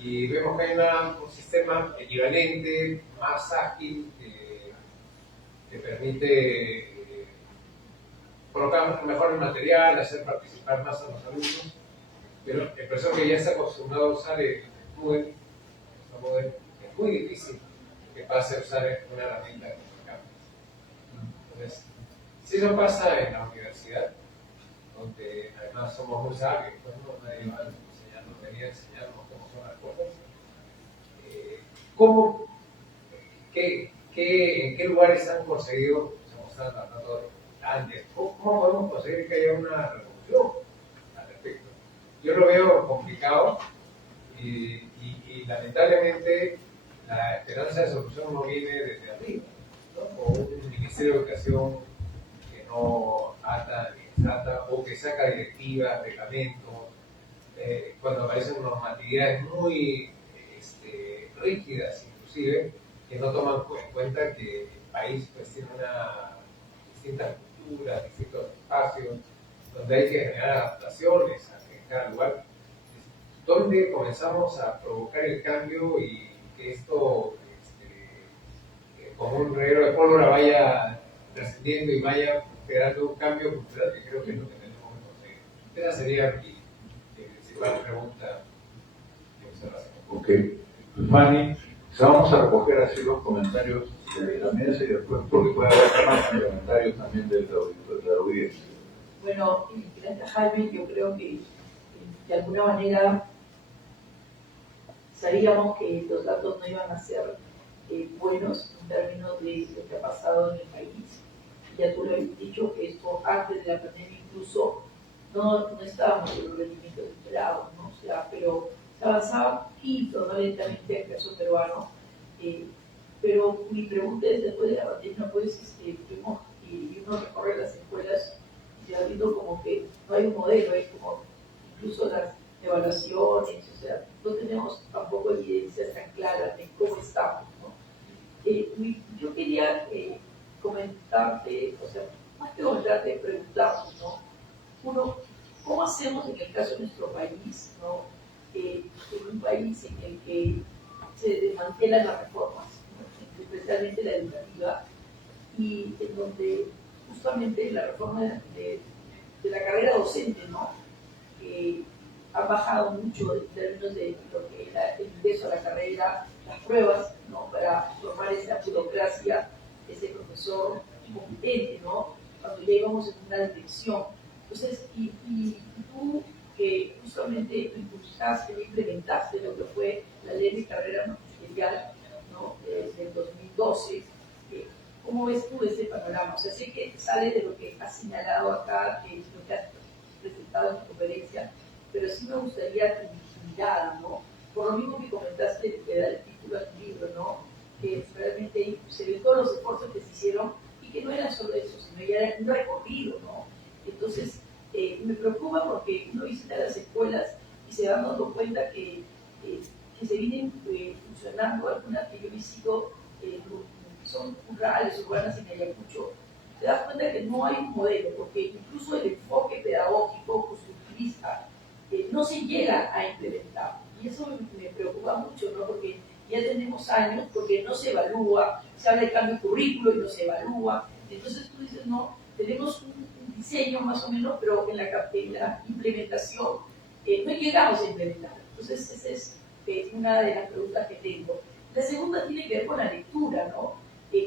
y vemos que hay un sistema equivalente, más ágil, que permite colocar mejor el material, hacer participar más a los alumnos, pero el profesor que ya está acostumbrado a usar el Moodle, es muy difícil que pase a usar una herramienta de cambio. Entonces, si eso pasa en la universidad, donde además somos muy sabios, ¿no? Nadie va a enseñarnos, venía a enseñarnos cómo son las cosas. ¿En qué lugares han conseguido, como estaban hablando antes, cómo podemos conseguir que haya una revolución al respecto? Yo lo veo complicado y lamentablemente la esperanza de solución no viene desde arriba, ¿no? O un Ministerio de Educación que no ata ni trata o que saca directivas, reglamentos, cuando aparecen normatividades muy rígidas inclusive, que no toman en cuenta que el país pues tiene una distinta cultura, distintos espacios, donde hay que generar adaptaciones en cada lugar, donde comenzamos a provocar el cambio y que esto como un reguero de pólvora vaya trascendiendo y vaya generando un cambio cultural, que creo que es lo que tenemos que conseguir. Esa sería mi principal pregunta de observación. Ok. Fanny, vamos a recoger así los comentarios de la mesa y después, porque puede haber más comentarios también de la audiencia. Bueno, gracias Jaime, yo creo que de alguna manera sabíamos que los datos no iban a ser buenos en términos de lo que ha pasado en el país. Ya tú lo habías dicho, que esto antes de la pandemia incluso no estábamos en los rendimientos esperados, ¿no? O sea, pero se avanzaba un poquito, ¿no? Lentamente el caso peruano. Pero mi pregunta es, después de la pandemia, pues, fuimos y uno recorre las escuelas y se va viendo como que no hay un modelo, es como incluso las evaluaciones, o sea, no tenemos tampoco evidencias tan claras de cómo estamos, ¿no? Yo quería comentarte, o sea, más que comentarte, preguntarnos, ¿no? Uno, ¿cómo hacemos en el caso de nuestro país, ¿no? En un país en el que se desmantelan las reformas, ¿no? Especialmente la educativa, y en donde justamente la reforma de la carrera docente, ¿no? Ha bajado mucho en términos de lo que era el ingreso a la carrera, las pruebas, ¿no? Para formar esa burocracia, ese profesor competente, ¿no? Cuando ya íbamos en una dirección. Entonces, y tú que justamente efectivamente impulsaste, implementaste lo que fue la ley de carrera magisterial, ¿no? Del 2012. ¿Cómo ves tú ese panorama? O sea, sé que sale de lo que has señalado acá, lo que has presentado en tu conferencia, pero sí me gustaría tu mirada, ¿no? Por lo mismo que comentaste, que da el título a tu libro, ¿no? Que realmente se ven todos los esfuerzos que se hicieron y que no era solo eso, sino ya era un recorrido, ¿no? Entonces, me preocupa porque uno visita las escuelas y se va dando cuenta que se vienen funcionando algunas que yo visito, son rurales, urbanas en Ayacucho. Te das cuenta que no hay un modelo, porque incluso el enfoque pedagógico, constructivista, no se llega a implementar. Y eso me preocupa mucho, ¿no? Porque ya tenemos años, porque no se evalúa, se habla de cambio de currículo y no se evalúa. Entonces tú dices, no, tenemos un diseño más o menos, pero en la implementación no llegamos a implementar. Entonces esa es una de las preguntas que tengo. La segunda tiene que ver con la lectura, ¿no?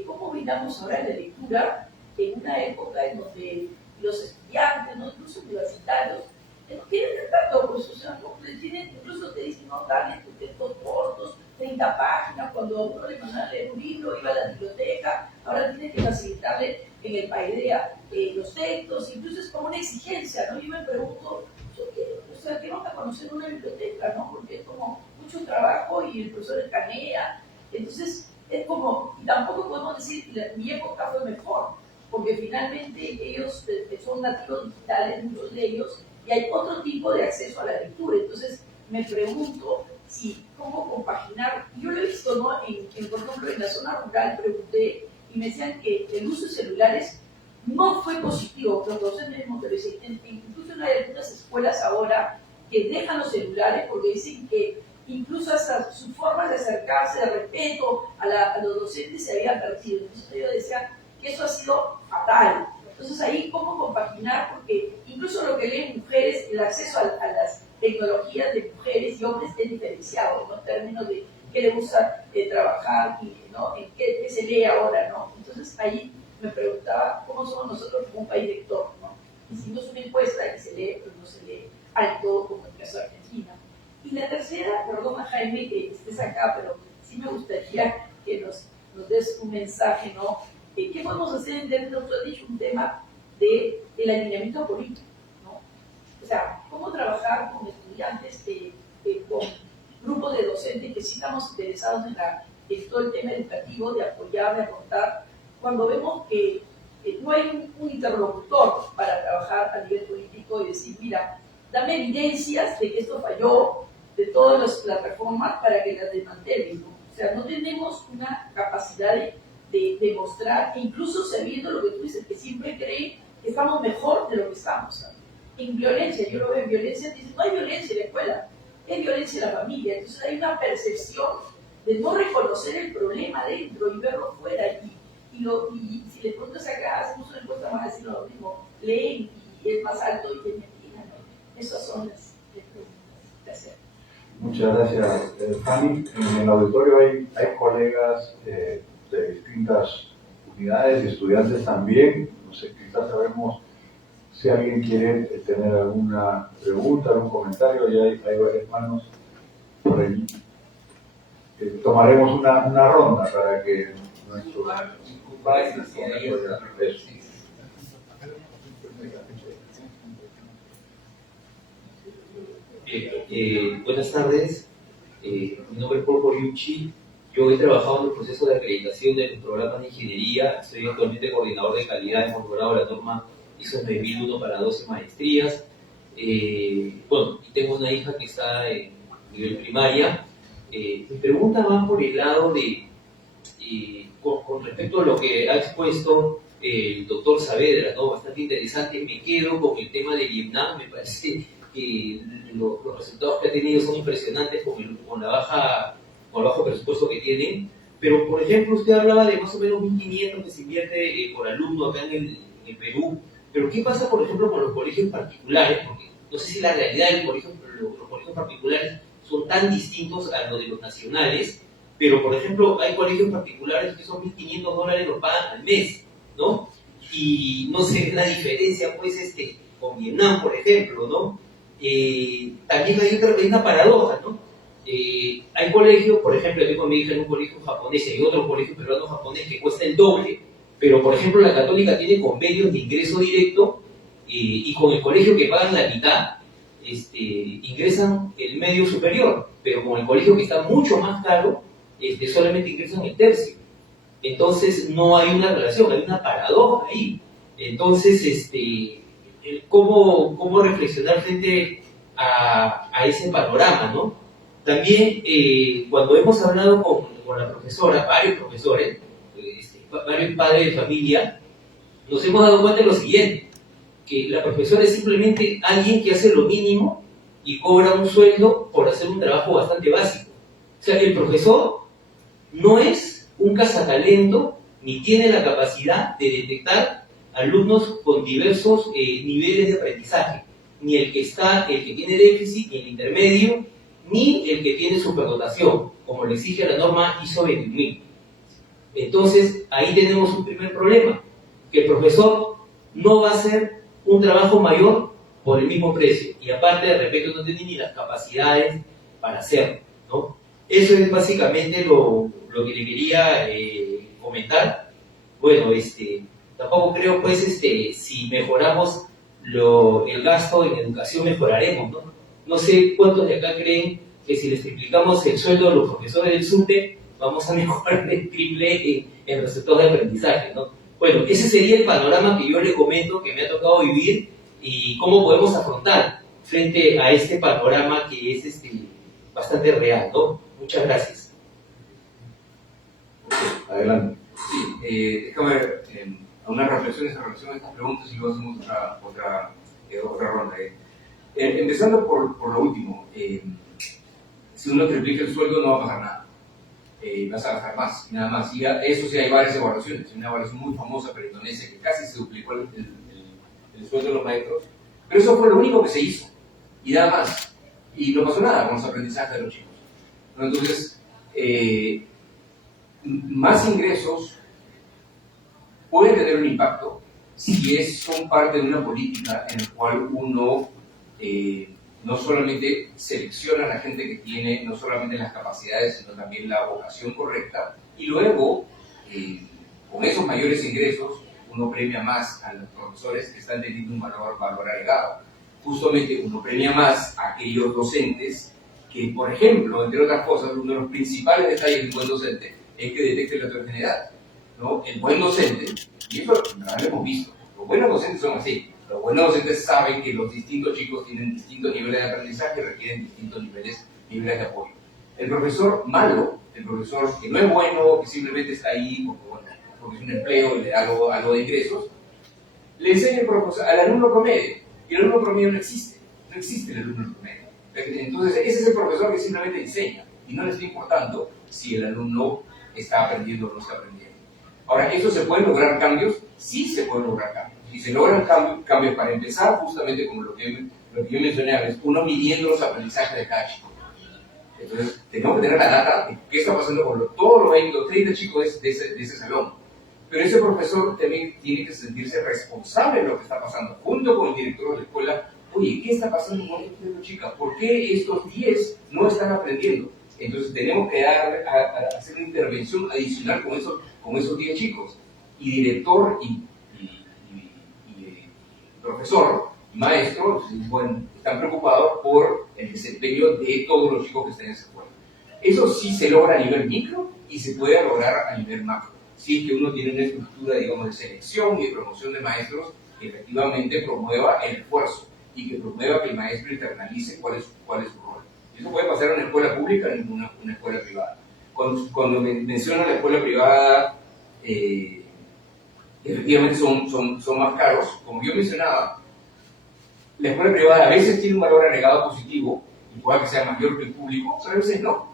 ¿Cómo brindamos ahora la lectura en una época en donde los estudiantes, ¿no? Incluso universitarios, no quieren leer tanto, pues, o sea, no, incluso te dicen, no, dale tus textos cortos, 30 páginas, cuando a uno le mandaban leer un libro, iba a la biblioteca, ahora tiene que facilitarle en el Paideia los textos, incluso es como una exigencia, ¿no? Yo me pregunto, o sea, ¿qué vamos a conocer una biblioteca, no? Porque es como mucho trabajo y el profesor escanea, entonces es como, y tampoco podemos decir que mi época fue mejor, porque finalmente ellos son nativos digitales, muchos de ellos, y hay otro tipo de acceso a la lectura. Entonces me pregunto si cómo compaginar, yo lo he visto, ¿no? Por ejemplo, en la zona rural pregunté y me decían que el uso de celulares no fue positivo, los docentes me lo decían, incluso hay algunas escuelas ahora que dejan los celulares porque dicen que incluso hasta sus formas de acercarse, de respeto a los docentes se habían perdido. Entonces yo decía que eso ha sido fatal. Entonces ahí cómo compaginar, porque incluso lo que leen mujeres, el acceso a las tecnologías de mujeres y hombres es diferenciado, ¿no? En términos de qué le gusta trabajar y, ¿no? En qué se lee ahora, ¿no? Entonces ahí me preguntaba cómo somos nosotros como un país lector, ¿no? Hicimos una encuesta que se lee, pero no se lee alto como en el caso de Argentina. Y la tercera, perdona Jaime que estés acá, pero sí me gustaría que nos des un mensaje, ¿no? ¿Qué podemos hacer en términos, tú has dicho un tema del alineamiento político, ¿no? O sea, cómo trabajar con estudiantes, con grupos de docentes que sí estamos interesados en todo el tema educativo, de apoyar, de aportar, cuando vemos que no hay un interlocutor para trabajar a nivel político y decir, mira, dame evidencias de que esto falló, de todas las reformas para que las desmantelen, ¿no? O sea, no tenemos una capacidad de demostrar, incluso sabiendo lo que tú dices, que siempre creen que estamos mejor de lo que estamos, ¿sabes? En violencia, yo lo veo en violencia, dicen, no hay violencia en la escuela, es violencia en la familia, entonces hay una percepción de no reconocer el problema dentro y verlo fuera, y si le preguntas acá, hacemos una encuesta más decir lo mismo, leen y es más alto y es mentira, ¿no? Esas son las preguntas que hacer. Muchas gracias, Fanny. En el auditorio hay colegas de distintas unidades y estudiantes también. No sé, quizás sabemos si alguien quiere tener alguna pregunta, algún comentario. Ya hay varias manos por allí. Tomaremos una ronda para que nuestro... Buenas tardes, mi nombre es Porco Yuchi. Yo he trabajado en el proceso de acreditación de los programas de ingeniería. Soy actualmente coordinador de calidad, hemos logrado la norma ISO 9001 para 12 maestrías. Bueno, y tengo una hija que está en nivel primaria. Mi pregunta va por el lado de, con respecto a lo que ha expuesto el doctor Saavedra, ¿no? Bastante interesante. Me quedo con el tema de Vietnam, me parece que los resultados que ha tenido son impresionantes con el bajo presupuesto que tienen. Pero, por ejemplo, usted hablaba de más o menos 1.500 que se invierte por alumno acá en el Perú. Pero, ¿qué pasa, por ejemplo, con los colegios particulares? Porque no sé si la realidad de los colegios particulares son tan distintos a los de los nacionales, pero, por ejemplo, hay colegios particulares que son $1.500 los pagan al mes, ¿no? Y no se ve la diferencia, pues, con Vietnam, por ejemplo, ¿no? también hay una paradoja, ¿no? Hay colegios, por ejemplo, yo con mi hija en un colegio japonés y hay otro colegio peruano-japonés que cuesta el doble, pero por ejemplo la Católica tiene convenios de ingreso directo y con el colegio que pagan la mitad, ingresan el medio superior, pero con el colegio que está mucho más caro, solamente ingresan el tercio. Entonces no hay una relación, hay una paradoja ahí. Entonces, ¿cómo reflexionar frente a ese panorama, ¿no? También, cuando hemos hablado con la profesora, varios profesores, varios padres de familia, nos hemos dado cuenta de lo siguiente, que la profesora es simplemente alguien que hace lo mínimo y cobra un sueldo por hacer un trabajo bastante básico. O sea, el profesor no es un cazatalento ni tiene la capacidad de detectar alumnos con diversos niveles de aprendizaje, ni el que tiene déficit, ni el intermedio, ni el que tiene superdotación, como le exige la norma ISO 21000. Entonces, ahí tenemos un primer problema, que el profesor no va a hacer un trabajo mayor por el mismo precio, y aparte de repente no tiene ni las capacidades para hacerlo, ¿no? Eso es básicamente lo que le quería comentar. Bueno, tampoco creo, pues, si mejoramos el gasto en educación, mejoraremos, ¿no? No sé cuántos de acá creen que si les triplicamos el sueldo a los profesores del SUTE, vamos a mejorar el triple en resultados de aprendizaje, ¿no? Bueno, ese sería el panorama que yo le comento, que me ha tocado vivir, y cómo podemos afrontar frente a este panorama que es bastante real, ¿no? Muchas gracias. Adelante. Sí, déjame unas reflexiones en relación a estas preguntas y luego hacemos otra ronda. Empezando por lo último, si uno triplica el sueldo no va a pasar nada. Vas a gastar más, nada más. Y eso sí, hay varias evaluaciones. Hay una evaluación muy famosa para Indonesia que casi se duplicó el sueldo de los maestros, pero eso fue lo único que se hizo, y nada más. Y no pasó nada con los aprendizajes de los chicos, ¿no? Entonces, más ingresos pueden tener un impacto si son parte de una política en la cual uno no solamente selecciona a la gente que tiene no solamente las capacidades, sino también la vocación correcta, y luego, con esos mayores ingresos, uno premia más a los profesores que están teniendo un valor agregado. Justamente uno premia más a aquellos docentes que, por ejemplo, entre otras cosas, uno de los principales detalles de un buen docente es que detecte la heterogeneidad, ¿no? El buen docente, y eso lo hemos visto, los buenos docentes son así. Los buenos docentes saben que los distintos chicos tienen distintos niveles de aprendizaje y requieren distintos niveles de apoyo. El profesor malo, el profesor que no es bueno, que simplemente está ahí porque es un empleo y le da algo de ingresos, le enseña al alumno promedio, y el alumno promedio no existe el alumno promedio. Entonces ese es el profesor que simplemente enseña y no le está importando si el alumno está aprendiendo o no está aprendiendo. Ahora, ¿eso se pueden lograr cambios? Sí se pueden lograr cambios. Y se logran cambios para empezar, justamente como lo que yo mencioné a veces, uno midiendo los aprendizajes de cada chico. Entonces, tenemos que tener la data de qué está pasando con todos los 30 chicos de ese salón. Pero ese profesor también tiene que sentirse responsable de lo que está pasando, junto con el director de la escuela. Oye, ¿qué está pasando con estos chicos? ¿Por qué estos 10 no están aprendiendo? Entonces, tenemos que hacer una intervención adicional con esos 10 chicos. Y director y profesor y maestro, bueno, están preocupados por el desempeño de todos los chicos que están en esa escuela. Eso sí se logra a nivel micro y se puede lograr a nivel macro. Sí que uno tiene una estructura, digamos, de selección y de promoción de maestros que efectivamente promueva el esfuerzo y que promueva que el maestro internalice cuál es su rol. Eso puede pasar en una escuela pública y en una escuela privada. Cuando menciono la escuela privada, efectivamente son más caros. Como yo mencionaba, la escuela privada a veces tiene un valor agregado positivo, y puede que sea mayor que el público, pero a veces no.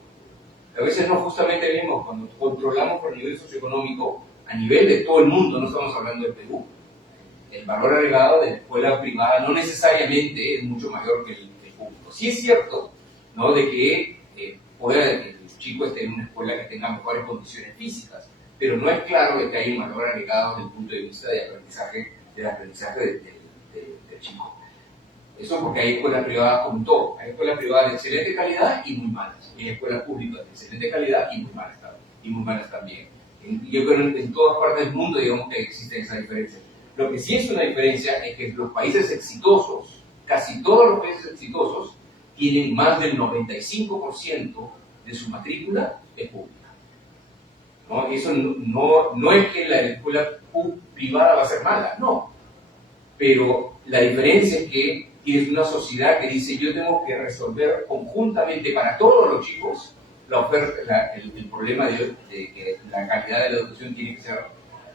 A veces no, justamente mismo, cuando controlamos por nivel socioeconómico, a nivel de todo el mundo, no estamos hablando de Perú, el valor agregado de la escuela privada no necesariamente es mucho mayor que el público. Sí es cierto, ¿no?, de que pueda que el chico esté en una escuela que tenga mejores condiciones físicas, pero no es claro de que hay un valor agregado desde el punto de vista del aprendizaje del chico. Eso porque hay escuelas privadas como todo. Hay escuelas privadas de excelente calidad y muy malas. Y hay escuelas públicas de excelente calidad y muy malas también. Yo creo que en todas partes del mundo, digamos que existe esa diferencia. Lo que sí es una diferencia es que los países exitosos, casi todos los países exitosos, tienen más del 95% de su matrícula es pública. ¿No? Eso no es que la escuela privada va a ser mala, no. Pero la diferencia es que tienes una sociedad que dice yo tengo que resolver conjuntamente para todos los chicos el problema de que la calidad de la educación tiene que ser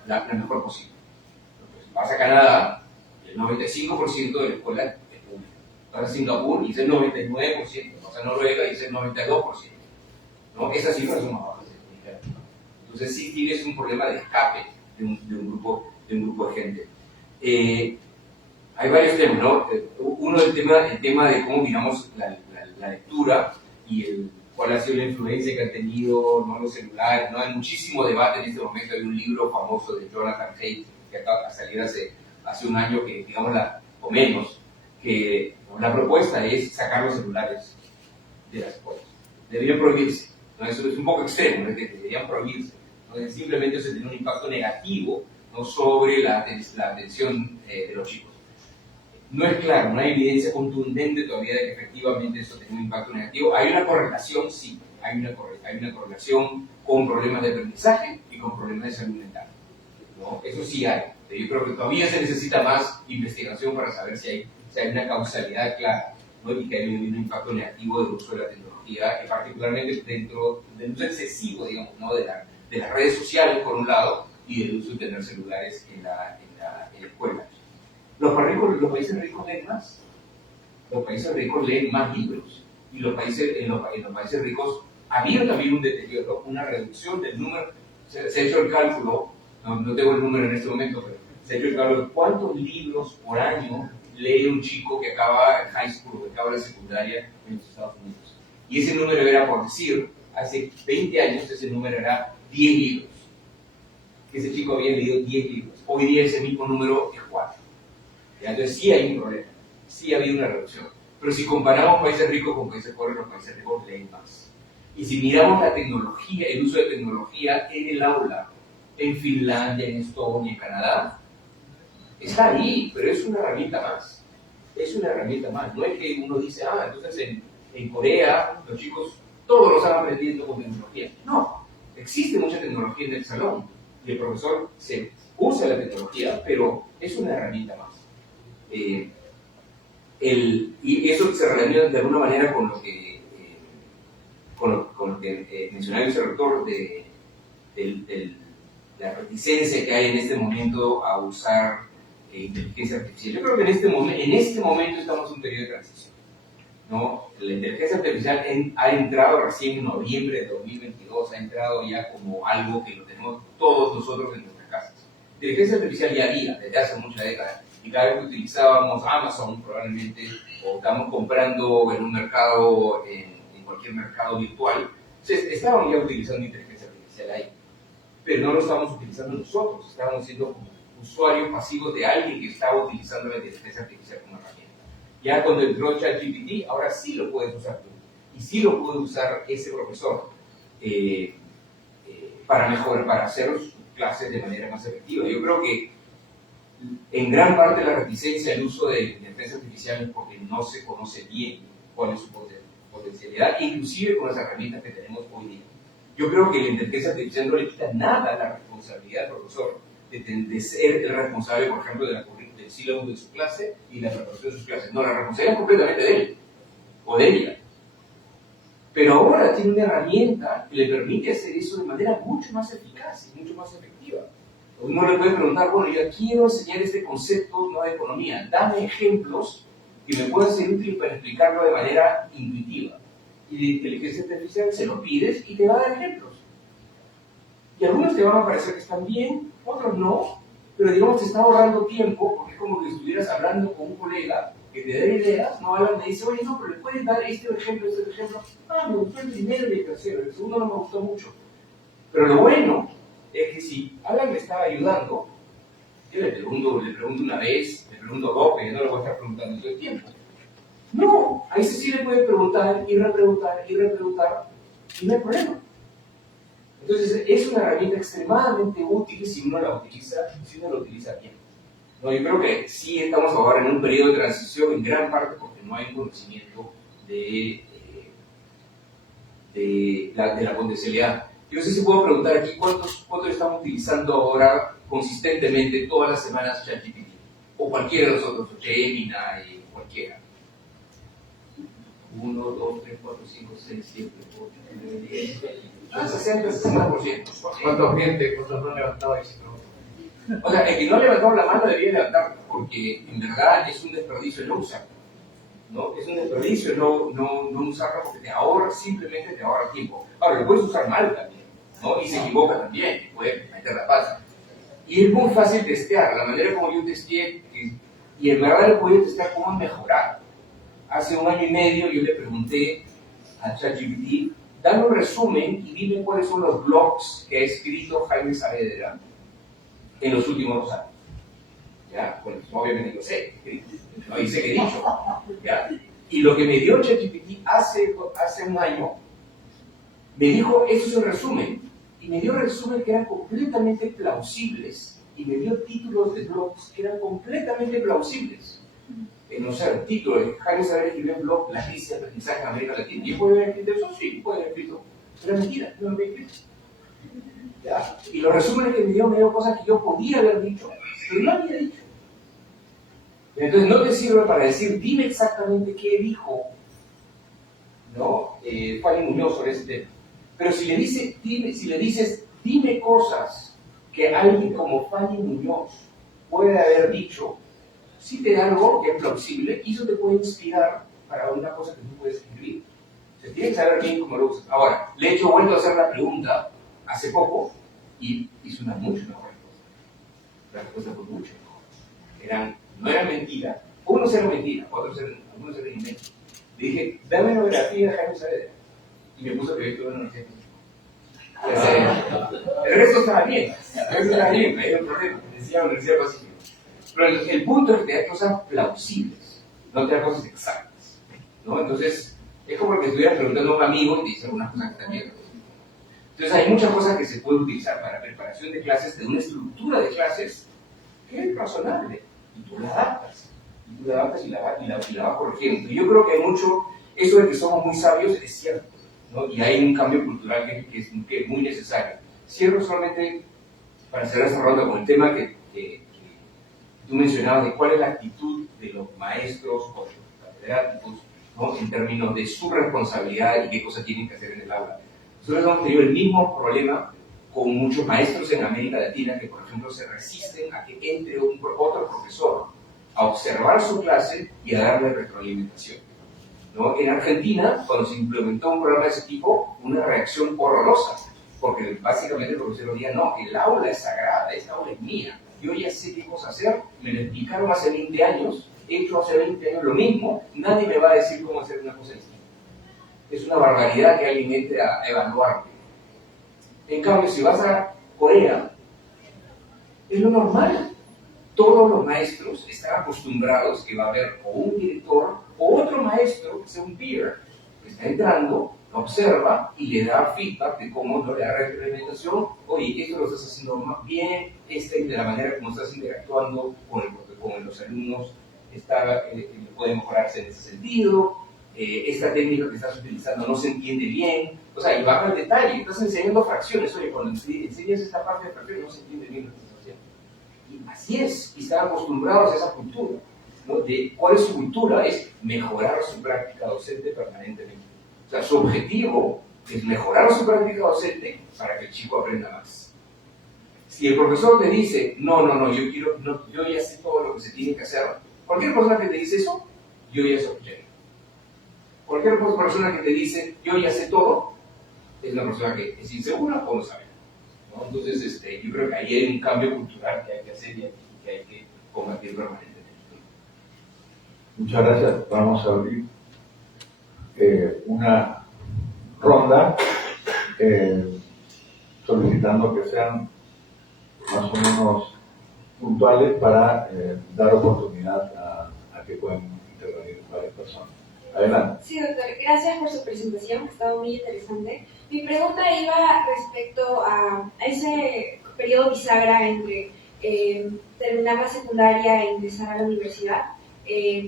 la mejor posible. Entonces, vas a Canadá, el 95% de la escuela es pública. Vas a Singapur y es el 99%. Vas a Noruega y es el 92%. ¿No? Esas cifras son más bajas. Entonces sí tienes un problema de escape de un grupo de gente. Hay varios temas, ¿no? Uno el tema de cómo miramos la lectura y cuál ha sido la influencia que han tenido, ¿no?, los celulares, ¿no? Hay muchísimo debate en este momento. Hay un libro famoso de Jonathan Haidt que acaba de salir hace un año, que digamos o menos, que la propuesta es sacar los celulares de las escuelas. Deberían prohibirse, ¿no? Eso es un poco extremo, ¿no? Que deberían prohibirse, ¿no? Simplemente eso tiene un impacto negativo, ¿no?, sobre la atención de los chicos. No es claro, no hay evidencia contundente todavía de que efectivamente eso tiene un impacto negativo. Hay una correlación, sí, hay una correlación con problemas de aprendizaje y con problemas de salud mental, ¿no? Eso sí hay. Yo creo que todavía se necesita más investigación para saber si hay una causalidad clara, ¿no?, y que hay un impacto negativo del uso de la tecnología, particularmente dentro del uso excesivo, digamos, ¿no?, de las redes sociales, por un lado, y del uso de tener celulares en la escuela. Los países ricos leen más. Los países ricos leen más libros. Y en los países ricos había también un deterioro, una reducción del número. Se ha hecho el cálculo, no tengo el número en este momento, pero se ha hecho el cálculo de cuántos libros por año lee un chico que acaba el high school o que acaba la secundaria en los Estados Unidos. Y ese número era, por decir, hace 20 años ese número era 10 libros. Ese chico había leído 10 libros. Hoy día ese mismo número es 4. Entonces sí hay un problema, sí ha habido una reducción. Pero si comparamos países ricos con países pobres, los países ricos leen más. Y si miramos la tecnología, el uso de tecnología en el aula, en Finlandia, en Estonia, en Canadá, está ahí, pero es una herramienta más. Es una herramienta más. No es que uno dice, entonces en Corea los chicos todos lo están aprendiendo con tecnología. No, existe mucha tecnología en el salón y el profesor se usa la tecnología, pero es una herramienta más. Y eso se relaciona de alguna manera con lo que mencionaba el rector de la reticencia que hay en este momento a usar inteligencia artificial. Yo creo que en este momento estamos en un periodo de transición, ¿no? La inteligencia artificial ha entrado recién en noviembre de 2022, ha entrado ya como algo que lo tenemos todos nosotros en nuestras casas. Inteligencia artificial ya había desde hace muchas décadas. Y cada vez que utilizábamos Amazon, probablemente, o estamos comprando en un mercado, en cualquier mercado virtual, estaban ya utilizando inteligencia artificial ahí. Pero no lo estamos utilizando nosotros, estábamos siendo como usuarios pasivos de alguien que estaba utilizando la inteligencia artificial como herramienta. Ya cuando entró ChatGPT, ahora sí lo puedes usar tú. Y sí lo puede usar ese profesor para mejorar, para hacer sus clases de manera más efectiva. Yo creo que en gran parte la reticencia al uso de inteligencia artificial es porque no se conoce bien cuál es su potencialidad, inclusive con las herramientas que tenemos hoy día. Yo creo que la inteligencia artificial no le quita nada a la responsabilidad del profesor de ser el responsable, por ejemplo, del sílabo de su clase y la preparación de sus clases. No, la responsabilidad es completamente de él o de ella. Pero ahora tiene una herramienta que le permite hacer eso de manera mucho más eficaz y mucho más efectiva. Uno le puede preguntar, bueno, yo quiero enseñar este concepto, ¿no?, de economía. Dame ejemplos que me puedan ser útiles para explicarlo de manera intuitiva. Y la inteligencia artificial se lo pides y te va a dar ejemplos. Y algunos te van a parecer que están bien, otros no, pero digamos te está ahorrando tiempo, porque es como que estuvieras hablando con un colega que te da ideas, no hablan, me dice, oye, no, pero le puedes dar este ejemplo. Me gustó el primero y el tercero, el segundo no me gustó mucho. Pero lo bueno es que si Alan me estaba ayudando, yo le pregunto una vez, le pregunto dos, pero no le voy a estar preguntando todo el tiempo. Ahí sí le puede preguntar y repreguntar y repreguntar y no hay problema. Entonces es una herramienta extremadamente útil si uno la utiliza bien. No, yo creo que sí estamos ahora en un periodo de transición en gran parte porque no hay un conocimiento de la potencialidad. Yo no sé si puedo preguntar aquí cuántos estamos utilizando ahora consistentemente todas las semanas ChatGPT o cualquiera de los otros, Gemini, cualquiera. 1, 2, 3, 4, 5, 6, 7, 8, 9, 10, 60%. ¿Cuántos gente, cuántos no han levantado y si no? O sea, el que no ha levantado la mano debería levantarla, porque en verdad es un desperdicio no usarla. ¿No? Es un desperdicio no usarla porque simplemente te ahorra tiempo. Ahora, lo puedes usar mal también, ¿no? Y se equivoca también, y puede meter la pata. Y es muy fácil testear, la manera como yo testeé, y en verdad le puedo testear cómo mejorar. Hace 1 año y medio yo le pregunté a ChatGPT, dame un resumen y dime cuáles son los blogs que ha escrito Jaime Saavedra en los últimos 2 años. ¿Ya? Bueno, obviamente lo sé, no dice que he dicho. ¿Ya? Y lo que me dio ChatGPT hace 1 año, me dijo, eso es un resumen. Y me dio resúmenes que eran completamente plausibles. Y me dio títulos de blogs que eran completamente plausibles. No sé, el título de Jaime Saavedra escribió un blog, La crisis de aprendizaje en América Latina. ¿Y puede haber escrito eso? Sí, puede haber escrito. Pero es mentira, no lo había escrito. ¿Ya? Y los resúmenes que me dio cosas que yo podía haber dicho, pero no había dicho. Entonces no te sirve para decir, dime exactamente qué dijo, ¿no? Fanny Muñoz sobre ese tema. Pero si le dices, dime cosas que alguien como Fanny Muñoz puede haber dicho, sí te da algo que es plausible y eso te puede inspirar para una cosa que tú puedes escribir. Se tiene que saber bien cómo lo usas. Ahora, le he vuelto a hacer la pregunta hace poco y hizo una mucho mejor respuesta. La respuesta fue mucho mejor. No era mentira. Unos eran mentira, algunos eran inventos. Le dije, dame una biografía de Jaime Saavedra. Y me puso que yo no sé. El resto estaba bien. No hay un problema. Decía Universidad Pacífico. Pero el punto es que te da cosas plausibles, no te da cosas exactas, ¿no? Entonces, es como que estuvieras preguntando a un amigo y te dice algunas cosas que están bien. Entonces, hay muchas cosas que se pueden utilizar para preparación de clases, de una estructura de clases que es razonable, y tú la adaptas, y la vas corrigiendo. Y yo creo que hay mucho, eso de que somos muy sabios es cierto, ¿no? Y hay un cambio cultural que es muy necesario. Cierro solamente, para cerrar esa ronda, con el tema que tú mencionabas de cuál es la actitud de los maestros o de los catedráticos, ¿no? En términos de su responsabilidad y qué cosas tienen que hacer en el aula. Nosotros hemos tenido el mismo problema con muchos maestros en América Latina que, por ejemplo, se resisten a que entre otro profesor a observar su clase y a darle retroalimentación, ¿no? En Argentina, cuando se implementó un programa de ese tipo, una reacción horrorosa, porque básicamente el profesor decía, no, el aula es sagrada, esta aula es mía. Yo ya sé qué cosa hacer, me lo explicaron hace 20 años, he hecho hace 20 años lo mismo, nadie me va a decir cómo hacer una cosa distinta. Es una barbaridad que alguien entre a evaluarme. En cambio, si vas a Corea, es lo normal. Todos los maestros están acostumbrados que va a haber o un director o otro maestro, que sea un peer, que está entrando, observa y le da feedback de cómo no le da retroalimentación. Oye, esto lo estás haciendo más bien, de la manera como estás interactuando con los alumnos puede mejorarse en ese sentido. Esta técnica que estás utilizando no se entiende bien. O sea, y vas al detalle, estás enseñando fracciones. Oye, cuando enseñas esta parte de fracciones no se entiende bien lo que estás haciendo. Y así es, y están acostumbrados a esa cultura, ¿no? ¿Cuál es su cultura? Es mejorar su práctica docente permanentemente. O sea, su objetivo es mejorar su práctica docente para que el chico aprenda más. Si el profesor te dice, no, yo ya sé todo lo que se tiene que hacer, cualquier persona que te dice eso, yo ya sospeché. Cualquier persona que te dice, yo ya sé todo, es una persona que es insegura o no sabe, ¿no? Entonces, yo creo que ahí hay un cambio cultural que hay que hacer y que hay que combatir permanentemente. Muchas gracias. Vamos a abrir una ronda solicitando que sean más o menos puntuales para dar oportunidad a que puedan intervenir varias personas. A Adelante. Sí, doctor, gracias por su presentación, ha estado muy interesante. Mi pregunta iba respecto a ese periodo bisagra entre terminar la secundaria e ingresar a la universidad,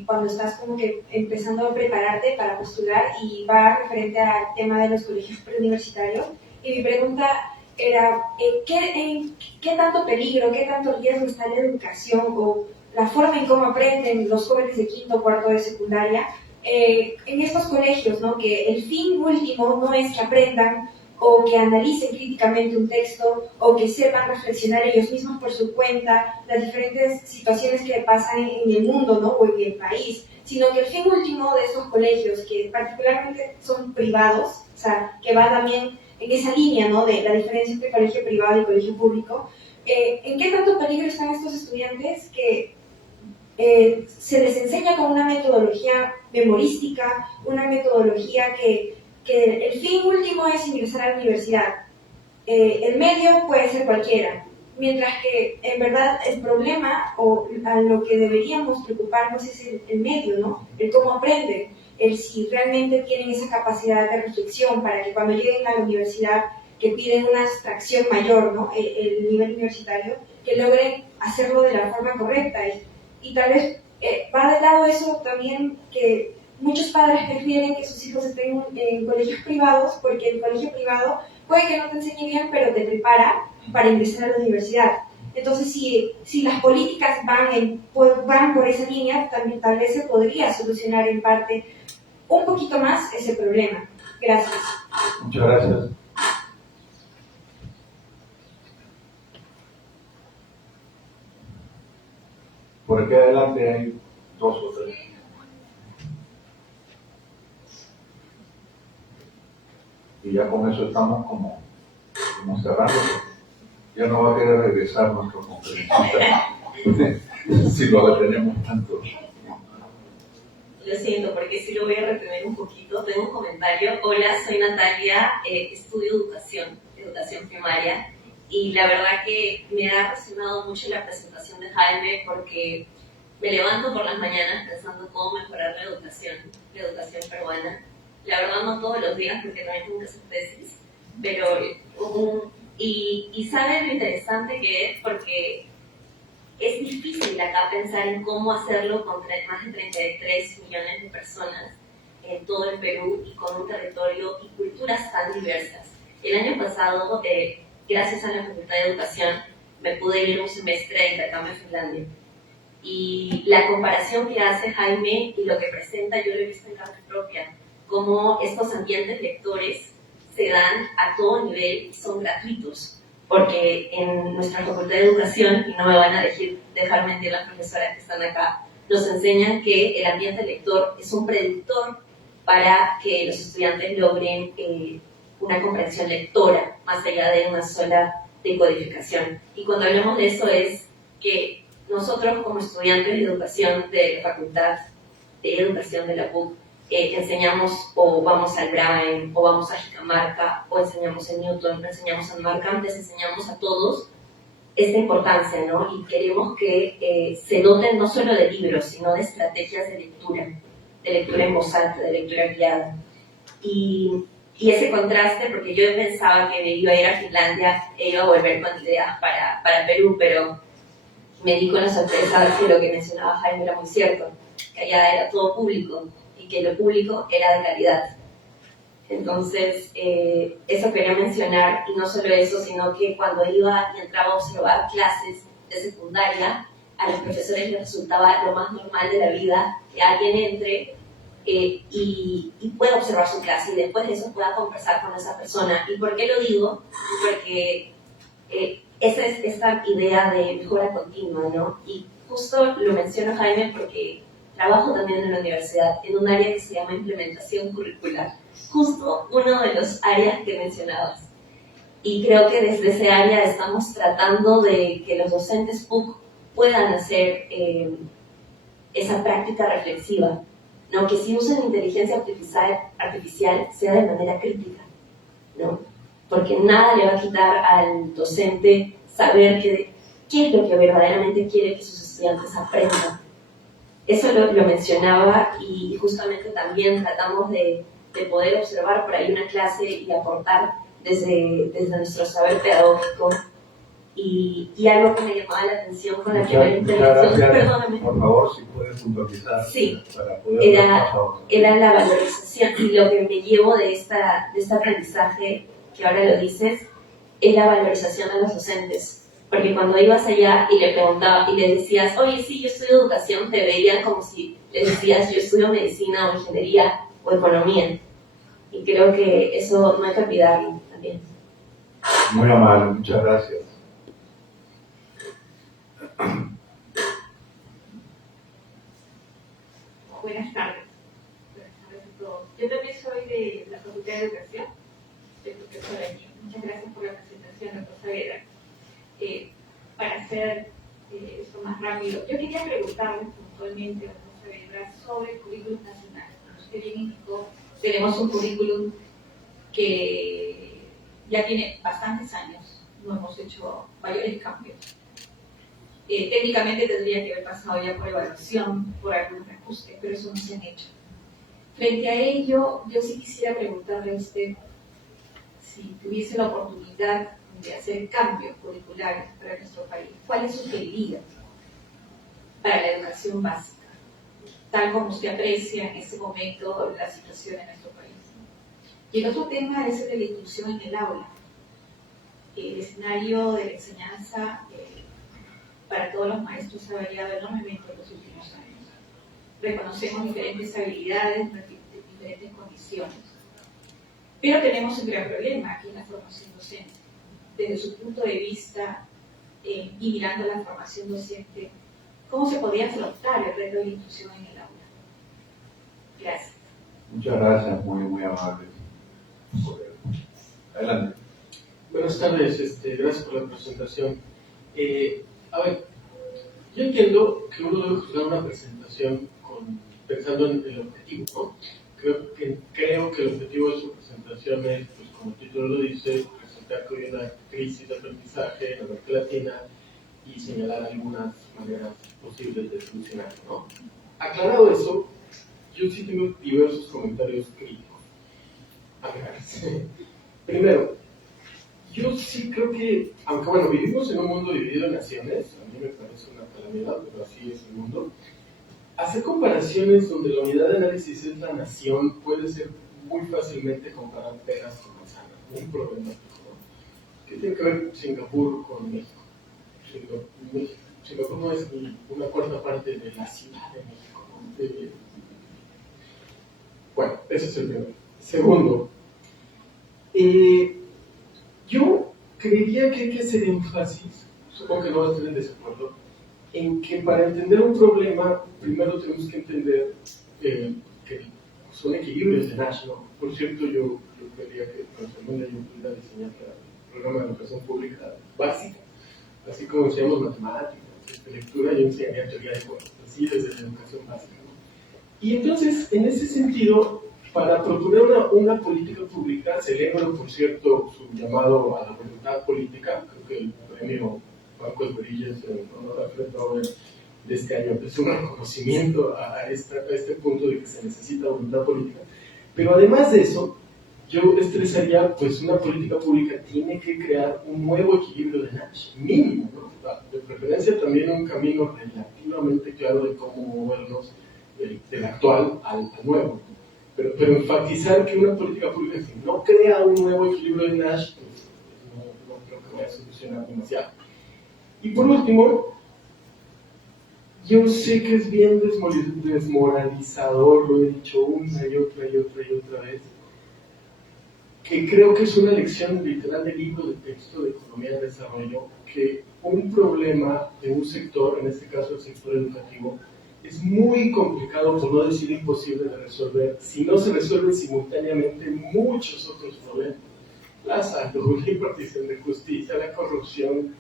cuando estás como que empezando a prepararte para postular, y va referente al tema de los colegios preuniversitarios. Y mi pregunta era, ¿qué tanto peligro, qué tanto riesgo está en la educación o la forma en cómo aprenden los jóvenes de quinto o cuarto de secundaria en estos colegios, ¿no? Que el fin último no es que aprendan o que analicen críticamente un texto o que sepan reflexionar ellos mismos por su cuenta las diferentes situaciones que pasan en el mundo, ¿no? O en el país, sino que el fin último de estos colegios, que particularmente son privados, o sea, que va también en esa línea, ¿no? De la diferencia entre colegio privado y colegio público, ¿en qué tanto peligro están estos estudiantes que se les enseña con una metodología memorística, una metodología que el fin último es ingresar a la universidad? El medio puede ser cualquiera, mientras que en verdad el problema o a lo que deberíamos preocuparnos es el medio, ¿no? El cómo aprenden, el si realmente tienen esa capacidad de reflexión para que cuando lleguen a la universidad, que piden una abstracción mayor, ¿no? El nivel universitario, que logren hacerlo de la forma correcta. Y tal vez va de lado eso también, que muchos padres prefieren que sus hijos estén en colegios privados, porque el colegio privado puede que no te enseñe bien, pero te prepara para ingresar a la universidad. Entonces, si las políticas van por esa línea, también tal vez se podría solucionar en parte un poquito más ese problema. Gracias. Muchas gracias. Por aquí adelante hay dos o tres. Y ya con eso estamos como cerrando. Ya no va a querer regresar nuestro conferencista si lo retenemos tanto. Lo siento, porque sí lo voy a retener un poquito. Tengo un comentario. Hola, soy Natalia, estudio educación primaria, y la verdad que me ha resonado mucho la presentación de Jaime, porque me levanto por las mañanas pensando cómo mejorar la educación peruana. La verdad no todos los días, porque también tengo que hacer tesis, pero y saben lo interesante que es, porque es difícil acá pensar en cómo hacerlo con más de 33 millones de personas en todo el Perú y con un territorio y culturas tan diversas. El año pasado, gracias a la Facultad de Educación, me pude ir un semestre de intercambio a Finlandia. Y la comparación que hace Jaime y lo que presenta, yo lo he visto en carne propia, cómo estos ambientes lectores se dan a todo nivel y son gratuitos. Porque en nuestra Facultad de Educación, y no me van a dejar mentir las profesoras que están acá, nos enseñan que el ambiente lector es un predictor para que los estudiantes logren una comprensión lectora, más allá de una sola decodificación. Y cuando hablamos de eso es que nosotros como estudiantes de educación de la Facultad de Educación de la PUC, enseñamos o vamos al Brain, o vamos a Jicamarca, o enseñamos en Newton, o enseñamos en Markham, les enseñamos a todos esta importancia, ¿no? Y queremos que se doten no solo de libros, sino de estrategias de lectura en voz alta, de lectura guiada. Y ese contraste, porque yo pensaba que me iba a ir a Finlandia e iba a volver con ideas para Perú, pero me di con la sorpresa que lo que mencionaba Jaime era muy cierto, que allá era todo público, y que lo público era de calidad. Entonces, eso quería mencionar, y no solo eso, sino que cuando iba y entraba a observar clases de secundaria, a los profesores les resultaba lo más normal de la vida que alguien entre y pueda observar su clase, y después de eso pueda conversar con esa persona. ¿Y por qué lo digo? Porque esa es esta idea de mejora continua, ¿no? Y justo lo menciono, Jaime, porque trabajo también en la universidad, en un área que se llama implementación curricular, justo uno de los áreas que mencionabas. Y creo que desde ese área estamos tratando de que los docentes PUC puedan hacer esa práctica reflexiva, ¿no? Que si usan inteligencia artificial sea de manera crítica, ¿no? Porque nada le va a quitar al docente saber qué es lo que verdaderamente quiere que sus estudiantes aprendan. Eso lo mencionaba y justamente también tratamos de poder observar por ahí una clase y aportar desde nuestro saber pedagógico. Y algo que me llamaba la atención con la primera intervención, perdóname. Por favor, si puedes puntualizar. Sí, para poder era la valorización, y lo que me llevo de este aprendizaje que ahora lo dices, es la valorización de los docentes. Porque cuando ibas allá y le preguntabas y le decías, oye, sí, yo estudio educación, te veían como si le decías, yo estudio medicina o ingeniería o economía. Y creo que eso no hay que olvidarlo también. Muy amable, muchas gracias. Buenas tardes. Buenas tardes a todos. Yo también soy de la Facultad de Educación, soy profesora allí. Muchas gracias por la presentación, doctor Saavedra. Para hacer esto más rápido, yo quería preguntarle puntualmente, doctor Saavedra, sobre el currículum nacional. Como usted bien indicó, tenemos un currículum que ya tiene bastantes años, no hemos hecho mayores cambios. Técnicamente tendría que haber pasado ya por evaluación, por algunos ajustes, pero eso no se han hecho. Frente a ello, yo sí quisiera preguntarle a usted si tuviese la oportunidad de hacer cambios curriculares para nuestro país, ¿cuáles sugeriría para la educación básica? Tal como usted aprecia en este momento la situación en nuestro país. Y el otro tema es el de la inclusión en el aula. El escenario de la enseñanza para todos los maestros ha variado enormemente en los últimos años. Reconocemos diferentes habilidades, diferentes condiciones. Pero tenemos un gran problema aquí en la formación docente. Desde su punto de vista, y mirando la formación docente, ¿cómo se podría afrontar el reto de la inclusión en el aula? Gracias. Muchas gracias, muy amable. Adelante. Buenas tardes, gracias por la presentación. A ver, yo entiendo que uno debe juzgar una presentación pensando en el objetivo, ¿no? Creo que el objetivo de su presentación es, pues como el título lo dice, presentar que hay una crisis de aprendizaje en América Latina y señalar algunas maneras posibles de solucionarlo, ¿no? Aclarado eso, yo sí tengo diversos comentarios críticos. A ver, primero, yo sí creo que, aunque bueno, vivimos en un mundo dividido en naciones, a mí me parece una calamidad, pero así es el mundo, hacer comparaciones donde la unidad de análisis es la nación puede ser muy fácilmente comparar peras con manzanas, muy problemático, ¿no? ¿Qué tiene que ver Singapur con México? Singapur no es ni una cuarta parte de la Ciudad de México, ¿no? Bueno, ese es el primero. Segundo, yo creería que hay que hacer énfasis, supongo que no va a estar en desacuerdo, en que para entender un problema, primero tenemos que entender que son equilibrios de Nash, ¿no? Por cierto, yo creía que nuestra alumna yo pudiera diseñar el programa de educación pública básica, así como enseñamos matemáticas, lectura, yo enseñaría teoría de cuentas, así desde la educación básica, ¿no? Y entonces, en ese sentido, para proponer una política pública, celebro, por cierto, su llamado a la voluntad política. Creo que el premio Banco de Berillas en honor a Fred Bauer de este año es un reconocimiento a este punto de que se necesita voluntad política. Pero además de eso, yo estresaría, pues una política pública tiene que crear un nuevo equilibrio de Nash, mínimo, ¿no? De preferencia también un camino relativamente claro de cómo movernos del actual al nuevo. Pero enfatizar que una política pública que no crea un nuevo equilibrio de Nash, pues no creo que vaya a solucionar demasiado. Y por último, yo sé que es bien desmoralizador, lo he dicho una y otra vez, que creo que es una lección literal de libro de texto de economía de desarrollo, que un problema de un sector, en este caso el sector educativo, es muy complicado, por no decir imposible de resolver, si no se resuelven simultáneamente muchos otros problemas. La salud, la impartición de justicia, la corrupción,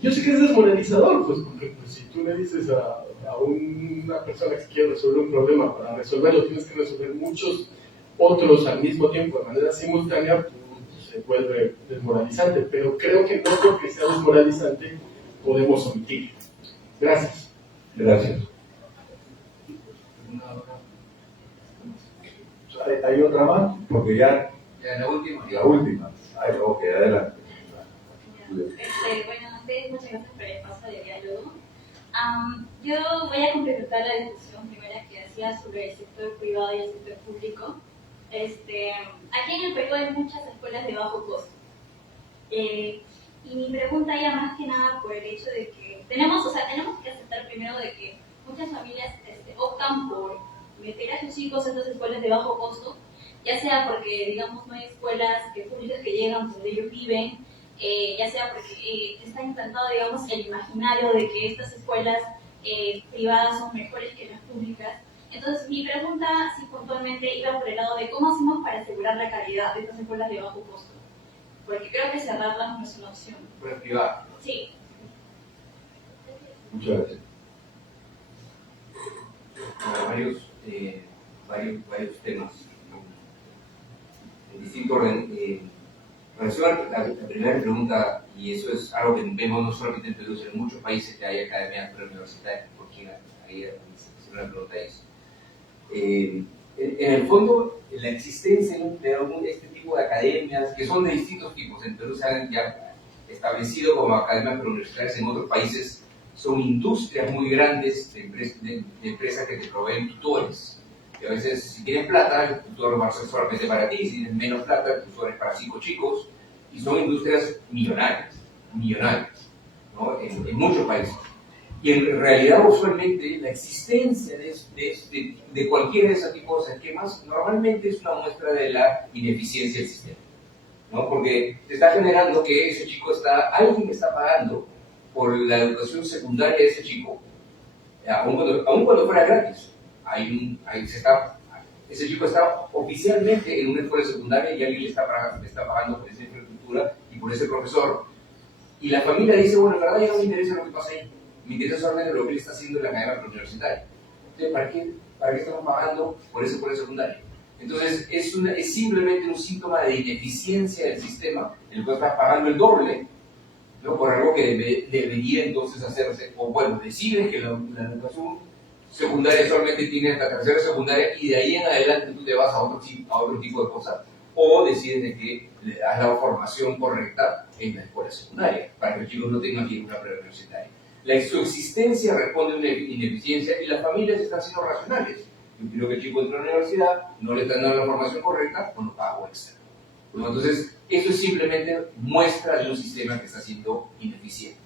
Yo sé que es desmoralizador, pues, porque pues, si tú le dices a una persona que quiere resolver un problema, para resolverlo tienes que resolver muchos otros al mismo tiempo, de manera simultánea, pues, se vuelve desmoralizante. Pero creo que no porque sea desmoralizante podemos omitirlo. Gracias. Gracias. hay otra más, porque ya Ya la última. la última. Ay, ok, adelante. Buenas noches, muchas gracias por el espacio de diálogo. Yo voy a complementar la discusión primera que hacía sobre el sector privado y el sector público. Aquí en el Perú hay muchas escuelas de bajo costo. Y mi pregunta ya más que nada por el hecho de que tenemos que aceptar primero de que muchas familias optan por meter a sus hijos en estas escuelas de bajo costo, ya sea porque, digamos, no hay escuelas públicas que llegan donde ellos viven, ya sea porque está implantado, digamos, el imaginario de que estas escuelas privadas son mejores que las públicas. Entonces, mi pregunta, sí, puntualmente, iba por el lado de cómo hacemos para asegurar la calidad de estas escuelas de bajo costo. Porque creo que cerrarlas no es una opción. Escuela privada. Sí. Muchas gracias. Varios temas en distinto orden. En relación a la primera pregunta, y eso es algo que vemos no solamente en Perú, sino en muchos países que hay academias preuniversitarias, por China, ahí es una pregunta de eso. En el fondo, la existencia de este tipo de academias, que son de distintos tipos, en Perú se han ya establecido como academias preuniversitarias, en otros países son industrias muy grandes de empresas que te proveen tutores. Y a veces, si tienes plata, el tutor va a ser solamente para ti, si tienes menos plata, el tutor es para 5 chicos, y son industrias millonarias, ¿no? En muchos países. Y en realidad, usualmente, la existencia de cualquiera de esos tipos de esquemas normalmente es una muestra de la ineficiencia del sistema, ¿no? Porque te está generando que ese chico alguien está pagando por la educación secundaria de ese chico, aun cuando fuera gratis. Ese chico está oficialmente en una escuela secundaria y alguien le está pagando por esa infraestructura y por ese profesor. Y la familia dice, bueno, en verdad ya no me interesa lo que pasa ahí. Me interesa solamente lo que él está haciendo en la cadena preuniversitaria. Entonces, ¿para qué estamos pagando por esa escuela secundaria? Entonces, es simplemente un síntoma de ineficiencia del sistema, en el cual estás pagando el doble, ¿no? Por algo que debería entonces hacerse. O bueno, decides que la educación secundaria solamente tiene hasta tercera secundaria y de ahí en adelante tú te vas a otro tipo de cosas. O decides de que le das la formación correcta en la escuela secundaria, para que los chicos no tengan que ir a una preuniversitaria. Su existencia responde a una ineficiencia y las familias están siendo racionales. Yo quiero que el chico entre a la universidad, no le están dando la formación correcta, con pago extra. Entonces, eso es simplemente muestra de un sistema que está siendo ineficiente.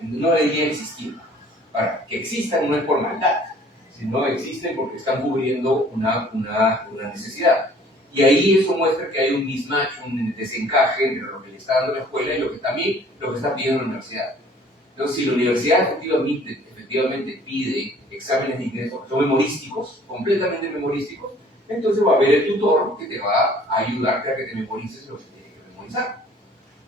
No debería existir. Para que existan no es por maldad, sino existen porque están cubriendo una necesidad. Y ahí eso muestra que hay un mismatch, un desencaje entre lo que le está dando la escuela y lo que está pidiendo la universidad. Entonces, si la universidad efectivamente pide exámenes de ingreso que son memorísticos, completamente memorísticos, entonces va a haber el tutor que te va a ayudar a que te memorices lo que tienes que memorizar,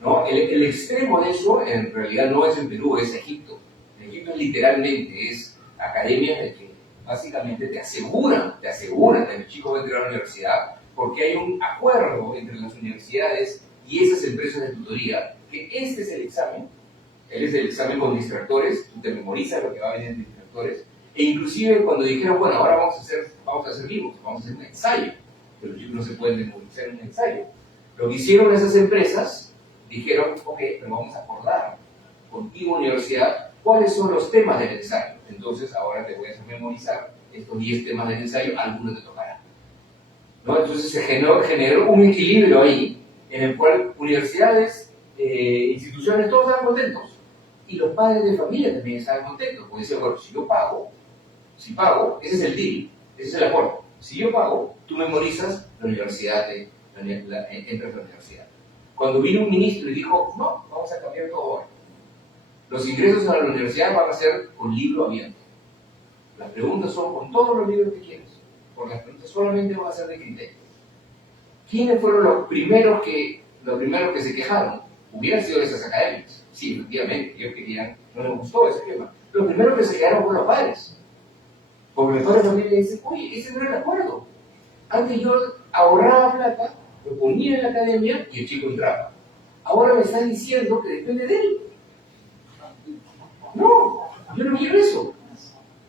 ¿no? El extremo de eso en realidad no es en Perú, es Egipto. En Egipto literalmente es academias de que básicamente te aseguran que el chico va a entrar a la universidad porque hay un acuerdo entre las universidades y esas empresas de tutoría que este es el examen. Él es el examen con distractores, tú te memorizas lo que va a venir en distractores, e inclusive cuando dijeron, bueno, ahora vamos a hacer libros, vamos a hacer un ensayo, pero los chicos no se pueden memorizar en un ensayo. Lo que hicieron esas empresas, dijeron, ok, pero vamos a acordar contigo, universidad, cuáles son los temas del ensayo. Entonces, ahora te voy a hacer memorizar estos 10 temas del ensayo, algunos te tocarán, ¿no? Entonces se generó un equilibrio ahí, en el cual universidades, instituciones, todos estaban contentos. Y los padres de familia también estaban contentos, porque decían, bueno, si pago, ese es el deal, ese es el acuerdo. Si yo pago, tú memorizas la universidad, entras a la universidad. Cuando vino un ministro y dijo, no, vamos a cambiar todo ahora. Los ingresos a la universidad van a ser con libro abierto. Las preguntas son con todos los libros que quieres, porque las preguntas solamente van a ser de criterio. ¿Quiénes fueron los primeros que se quejaron? Hubieran sido esas academias. Sí, efectivamente, ellos querían, no les gustó ese tema. Los primeros que se quedaron fueron los padres. Porque los padres también le dicen, oye, ese no era el acuerdo. Antes yo ahorraba plata, lo ponía en la academia y el chico entraba. Ahora me están diciendo que depende de él. No, yo no quiero eso.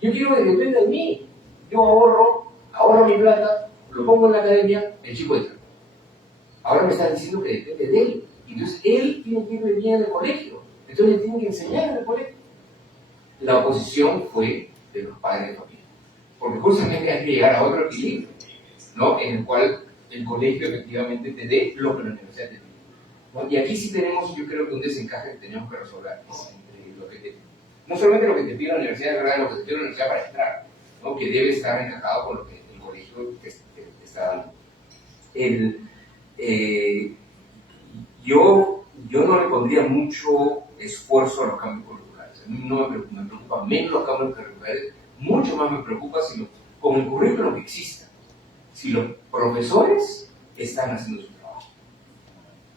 Yo quiero que dependa de mí. Yo ahorro mi plata, lo pongo en la academia, el chico entra. Ahora me estás diciendo que depende de él. Entonces él tiene que ir bien al colegio. Entonces le tienen que enseñar en el colegio. La oposición fue de los padres de familia. Porque justamente hay que llegar a otro equilibrio, ¿no? En el cual el colegio efectivamente te dé lo que la universidad te pide, ¿no? Y aquí sí tenemos, yo creo que un desencaje que tenemos que resolver, ¿no? Entre lo que no solamente lo que te pide la universidad, de verdad, lo que te pide la universidad para entrar, ¿no? Que debe estar encajado con lo que el colegio te está dando. Yo no le pondría mucho esfuerzo a los cambios curriculares. A mí no me preocupa menos los cambios curriculares, mucho más me preocupa con el currículum que exista. Si los profesores están haciendo su trabajo,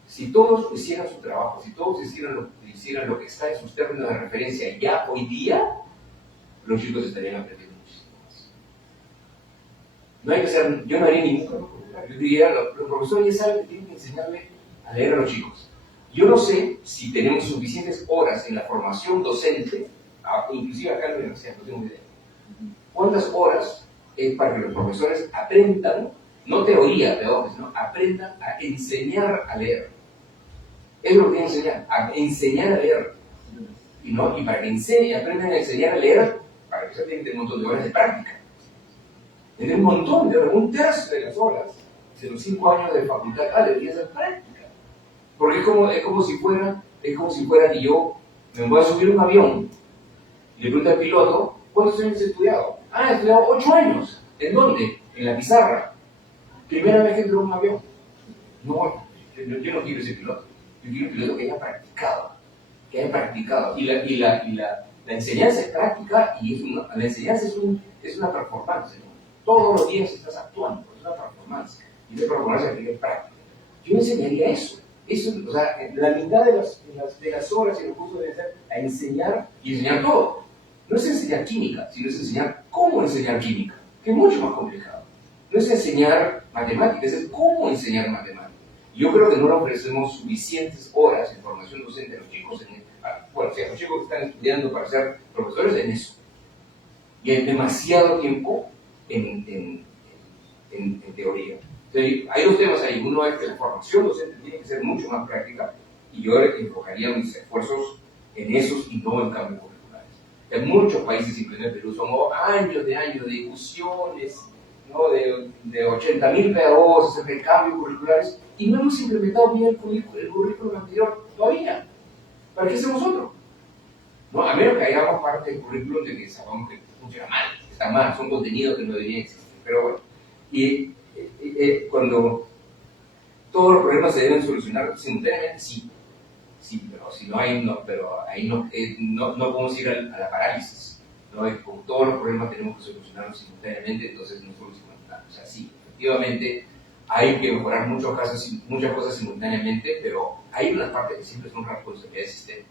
si todos hicieran su trabajo, si todos hicieran lo que está en sus términos de referencia ya hoy día, los chicos estarían aprendiendo muchísimo más. No hay que ser, yo no haría ningún cambio curricular. Yo diría, los profesores ya saben que tienen que enseñarle a leer a los chicos. Yo no sé si tenemos suficientes horas en la formación docente, inclusive acá en la universidad, no tengo idea. ¿Cuántas horas es para que los profesores aprendan, no teoría, sino aprendan a enseñar a leer? Es lo que tienen que enseñar, a enseñar a leer. Y para que aprendan a enseñar a leer, para que se tienen un montón de horas de práctica. Tienen un montón de horas, un tercio de las horas de los 5 años de facultad debería ser práctica. Porque es como si fuera que yo me voy a subir un avión y le pregunto al piloto, ¿cuántos años has estudiado? He estudiado 8 años. ¿En dónde? En la pizarra. Primera vez que entro en un avión. No, yo no quiero ese piloto. Yo quiero un piloto que haya practicado. Y la enseñanza es práctica y la enseñanza es una performance, ¿no? Todos los días estás actuando, es una performance. Y esa performance requiere práctica. Yo enseñaría eso. O sea, la mitad de las horas y los cursos deben ser a enseñar y enseñar todo. No es enseñar química, sino es enseñar cómo enseñar química, que es mucho más complicado. No es enseñar matemáticas, es cómo enseñar matemáticas. Yo creo que no le ofrecemos suficientes horas de formación docente a los chicos, a los chicos que están estudiando para ser profesores en eso. Y hay demasiado tiempo en teoría. Entonces, hay dos temas ahí. Uno es que la formación docente tiene que ser mucho más práctica, y yo enfocaría mis esfuerzos en esos y no en cambios curriculares. En muchos países, incluyendo el Perú, son años de discusiones, ¿no? de 80.000 pedagogos acerca de cambios curriculares, y no hemos implementado bien el currículum anterior todavía. ¿Para qué hacemos otro? ¿No? A menos que hagamos parte del currículum de que sabemos que funciona mal, que está mal, son contenidos que no deberían existir. Pero bueno, y cuando todos los problemas se deben solucionar simultáneamente, sí, pero si no hay, pero ahí no podemos ir a la parálisis, ¿no? Como todos los problemas tenemos que solucionarlos simultáneamente, entonces no solucionamos nada. O sea, sí, efectivamente hay que mejorar muchas cosas simultáneamente, pero hay una parte que siempre es una responsabilidad del sistema,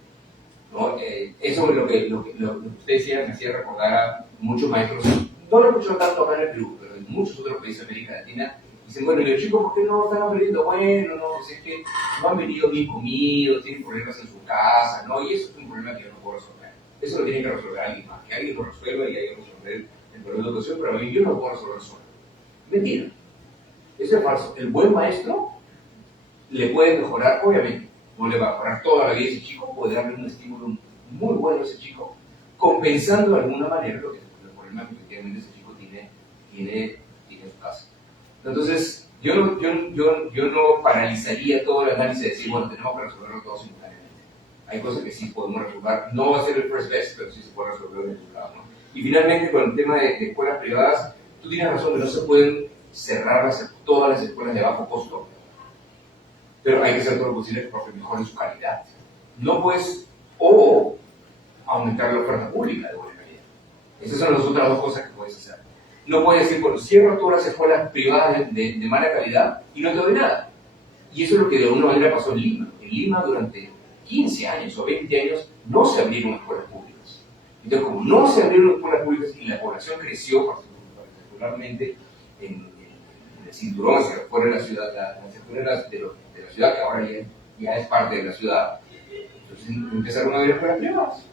¿no? Eso es lo que usted decía, me hacía recordar a muchos maestros, no lo escucho tanto acá en el Perú, pero en muchos otros países de América Latina. Dicen, bueno, y los chicos, ¿por qué no están aprendiendo? Bueno, no, es que no han venido bien comidos, tienen problemas en su casa, ¿no? Y eso es un problema que yo no puedo resolver. Eso lo tiene que resolver alguien más, que alguien lo resuelva y hay que resolver el problema de educación, pero a mí yo no puedo resolver solo. Mentira. Eso es falso. El buen maestro le puede mejorar, obviamente, no le va a mejorar toda la vida a ese chico, puede darle un estímulo muy bueno a ese chico, compensando de alguna manera los problemas que efectivamente ese chico tiene en su casa. Entonces, yo no paralizaría todo el análisis de decir, bueno, tenemos que resolverlo todo simultáneamente. Hay cosas que sí podemos resolver, no va a ser el first best, pero sí se puede resolver en el lado, ¿no? Y finalmente, con el tema de escuelas privadas, tú tienes razón, que no se pueden cerrar todas las escuelas de bajo costo, pero hay que hacer todo lo posible para que mejoren su calidad. No puedes, o aumentar la oferta pública de buena calidad. Esas son las otras dos cosas que puedes hacer. No puedes decir, bueno, cierro todas las escuelas privadas de mala calidad y no te doy nada. Y eso es lo que de alguna manera pasó en Lima. En Lima durante 15 años o 20 años no se abrieron escuelas públicas. Entonces, como no se abrieron escuelas públicas y la población creció particularmente en el cinturón hacia afuera de la ciudad, de la ciudad, que ahora ya es parte de la ciudad, entonces empezaron a abrir escuelas privadas.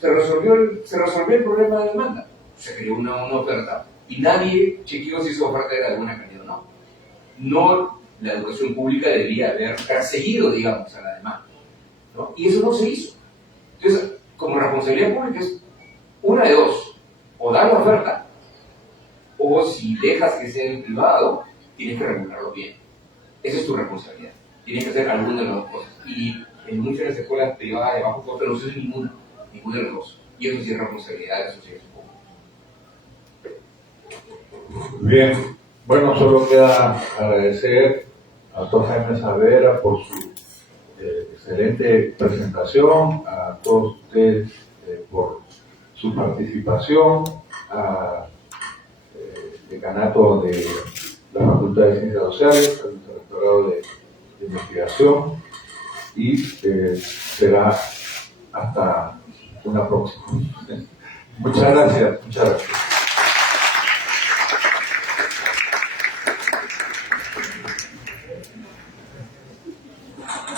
Se resolvió el problema de demanda. Se creó una oferta y nadie chequeó si esa oferta era de buena calidad o no. No, la educación pública debería haber perseguido, digamos, a la demanda, ¿no? Y eso no se hizo. Entonces, como responsabilidad pública es una de dos: o dar la oferta, o si dejas que sea en privado, tienes que regularlo bien. Esa es tu responsabilidad. Tienes que hacer alguna de las dos cosas. Y en muchas de las escuelas privadas de bajo costo no se hace ninguna de las dos. Y eso sí es responsabilidad de la sociedad. Bien, bueno, solo queda agradecer al doctor Jaime Saavedra por su excelente presentación, a todos ustedes por su participación, al decanato de la Facultad de Ciencias Sociales, al Vicerrectorado de Investigación, y será hasta una próxima. Muchas gracias, muchas gracias.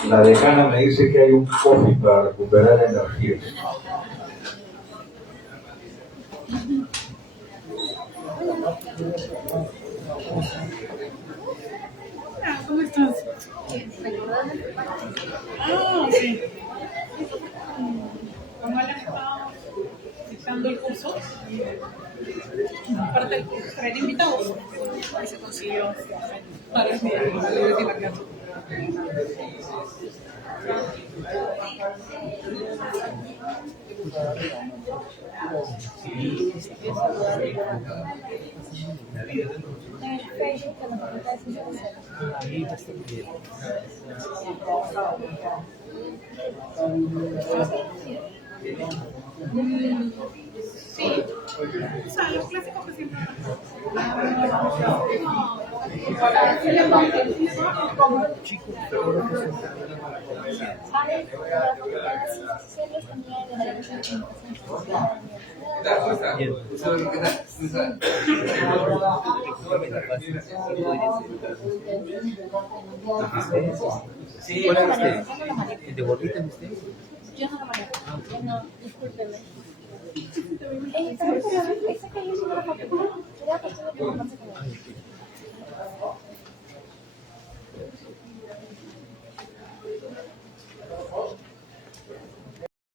La decana me dice que hay un coffee para recuperar energía. ¿Cómo estás? Ah, sí. Como él estaba dictando el curso, parte del curso traer invitados, y se consiguió varios días de última clase. Sí, o sea, los clásicos que siempre Sí, ¿cuál es usted? ¿El de gordita es usted? Yo no lo manejo. No, discúlpeme. Esa calle es una foto. Era cuestión de que no se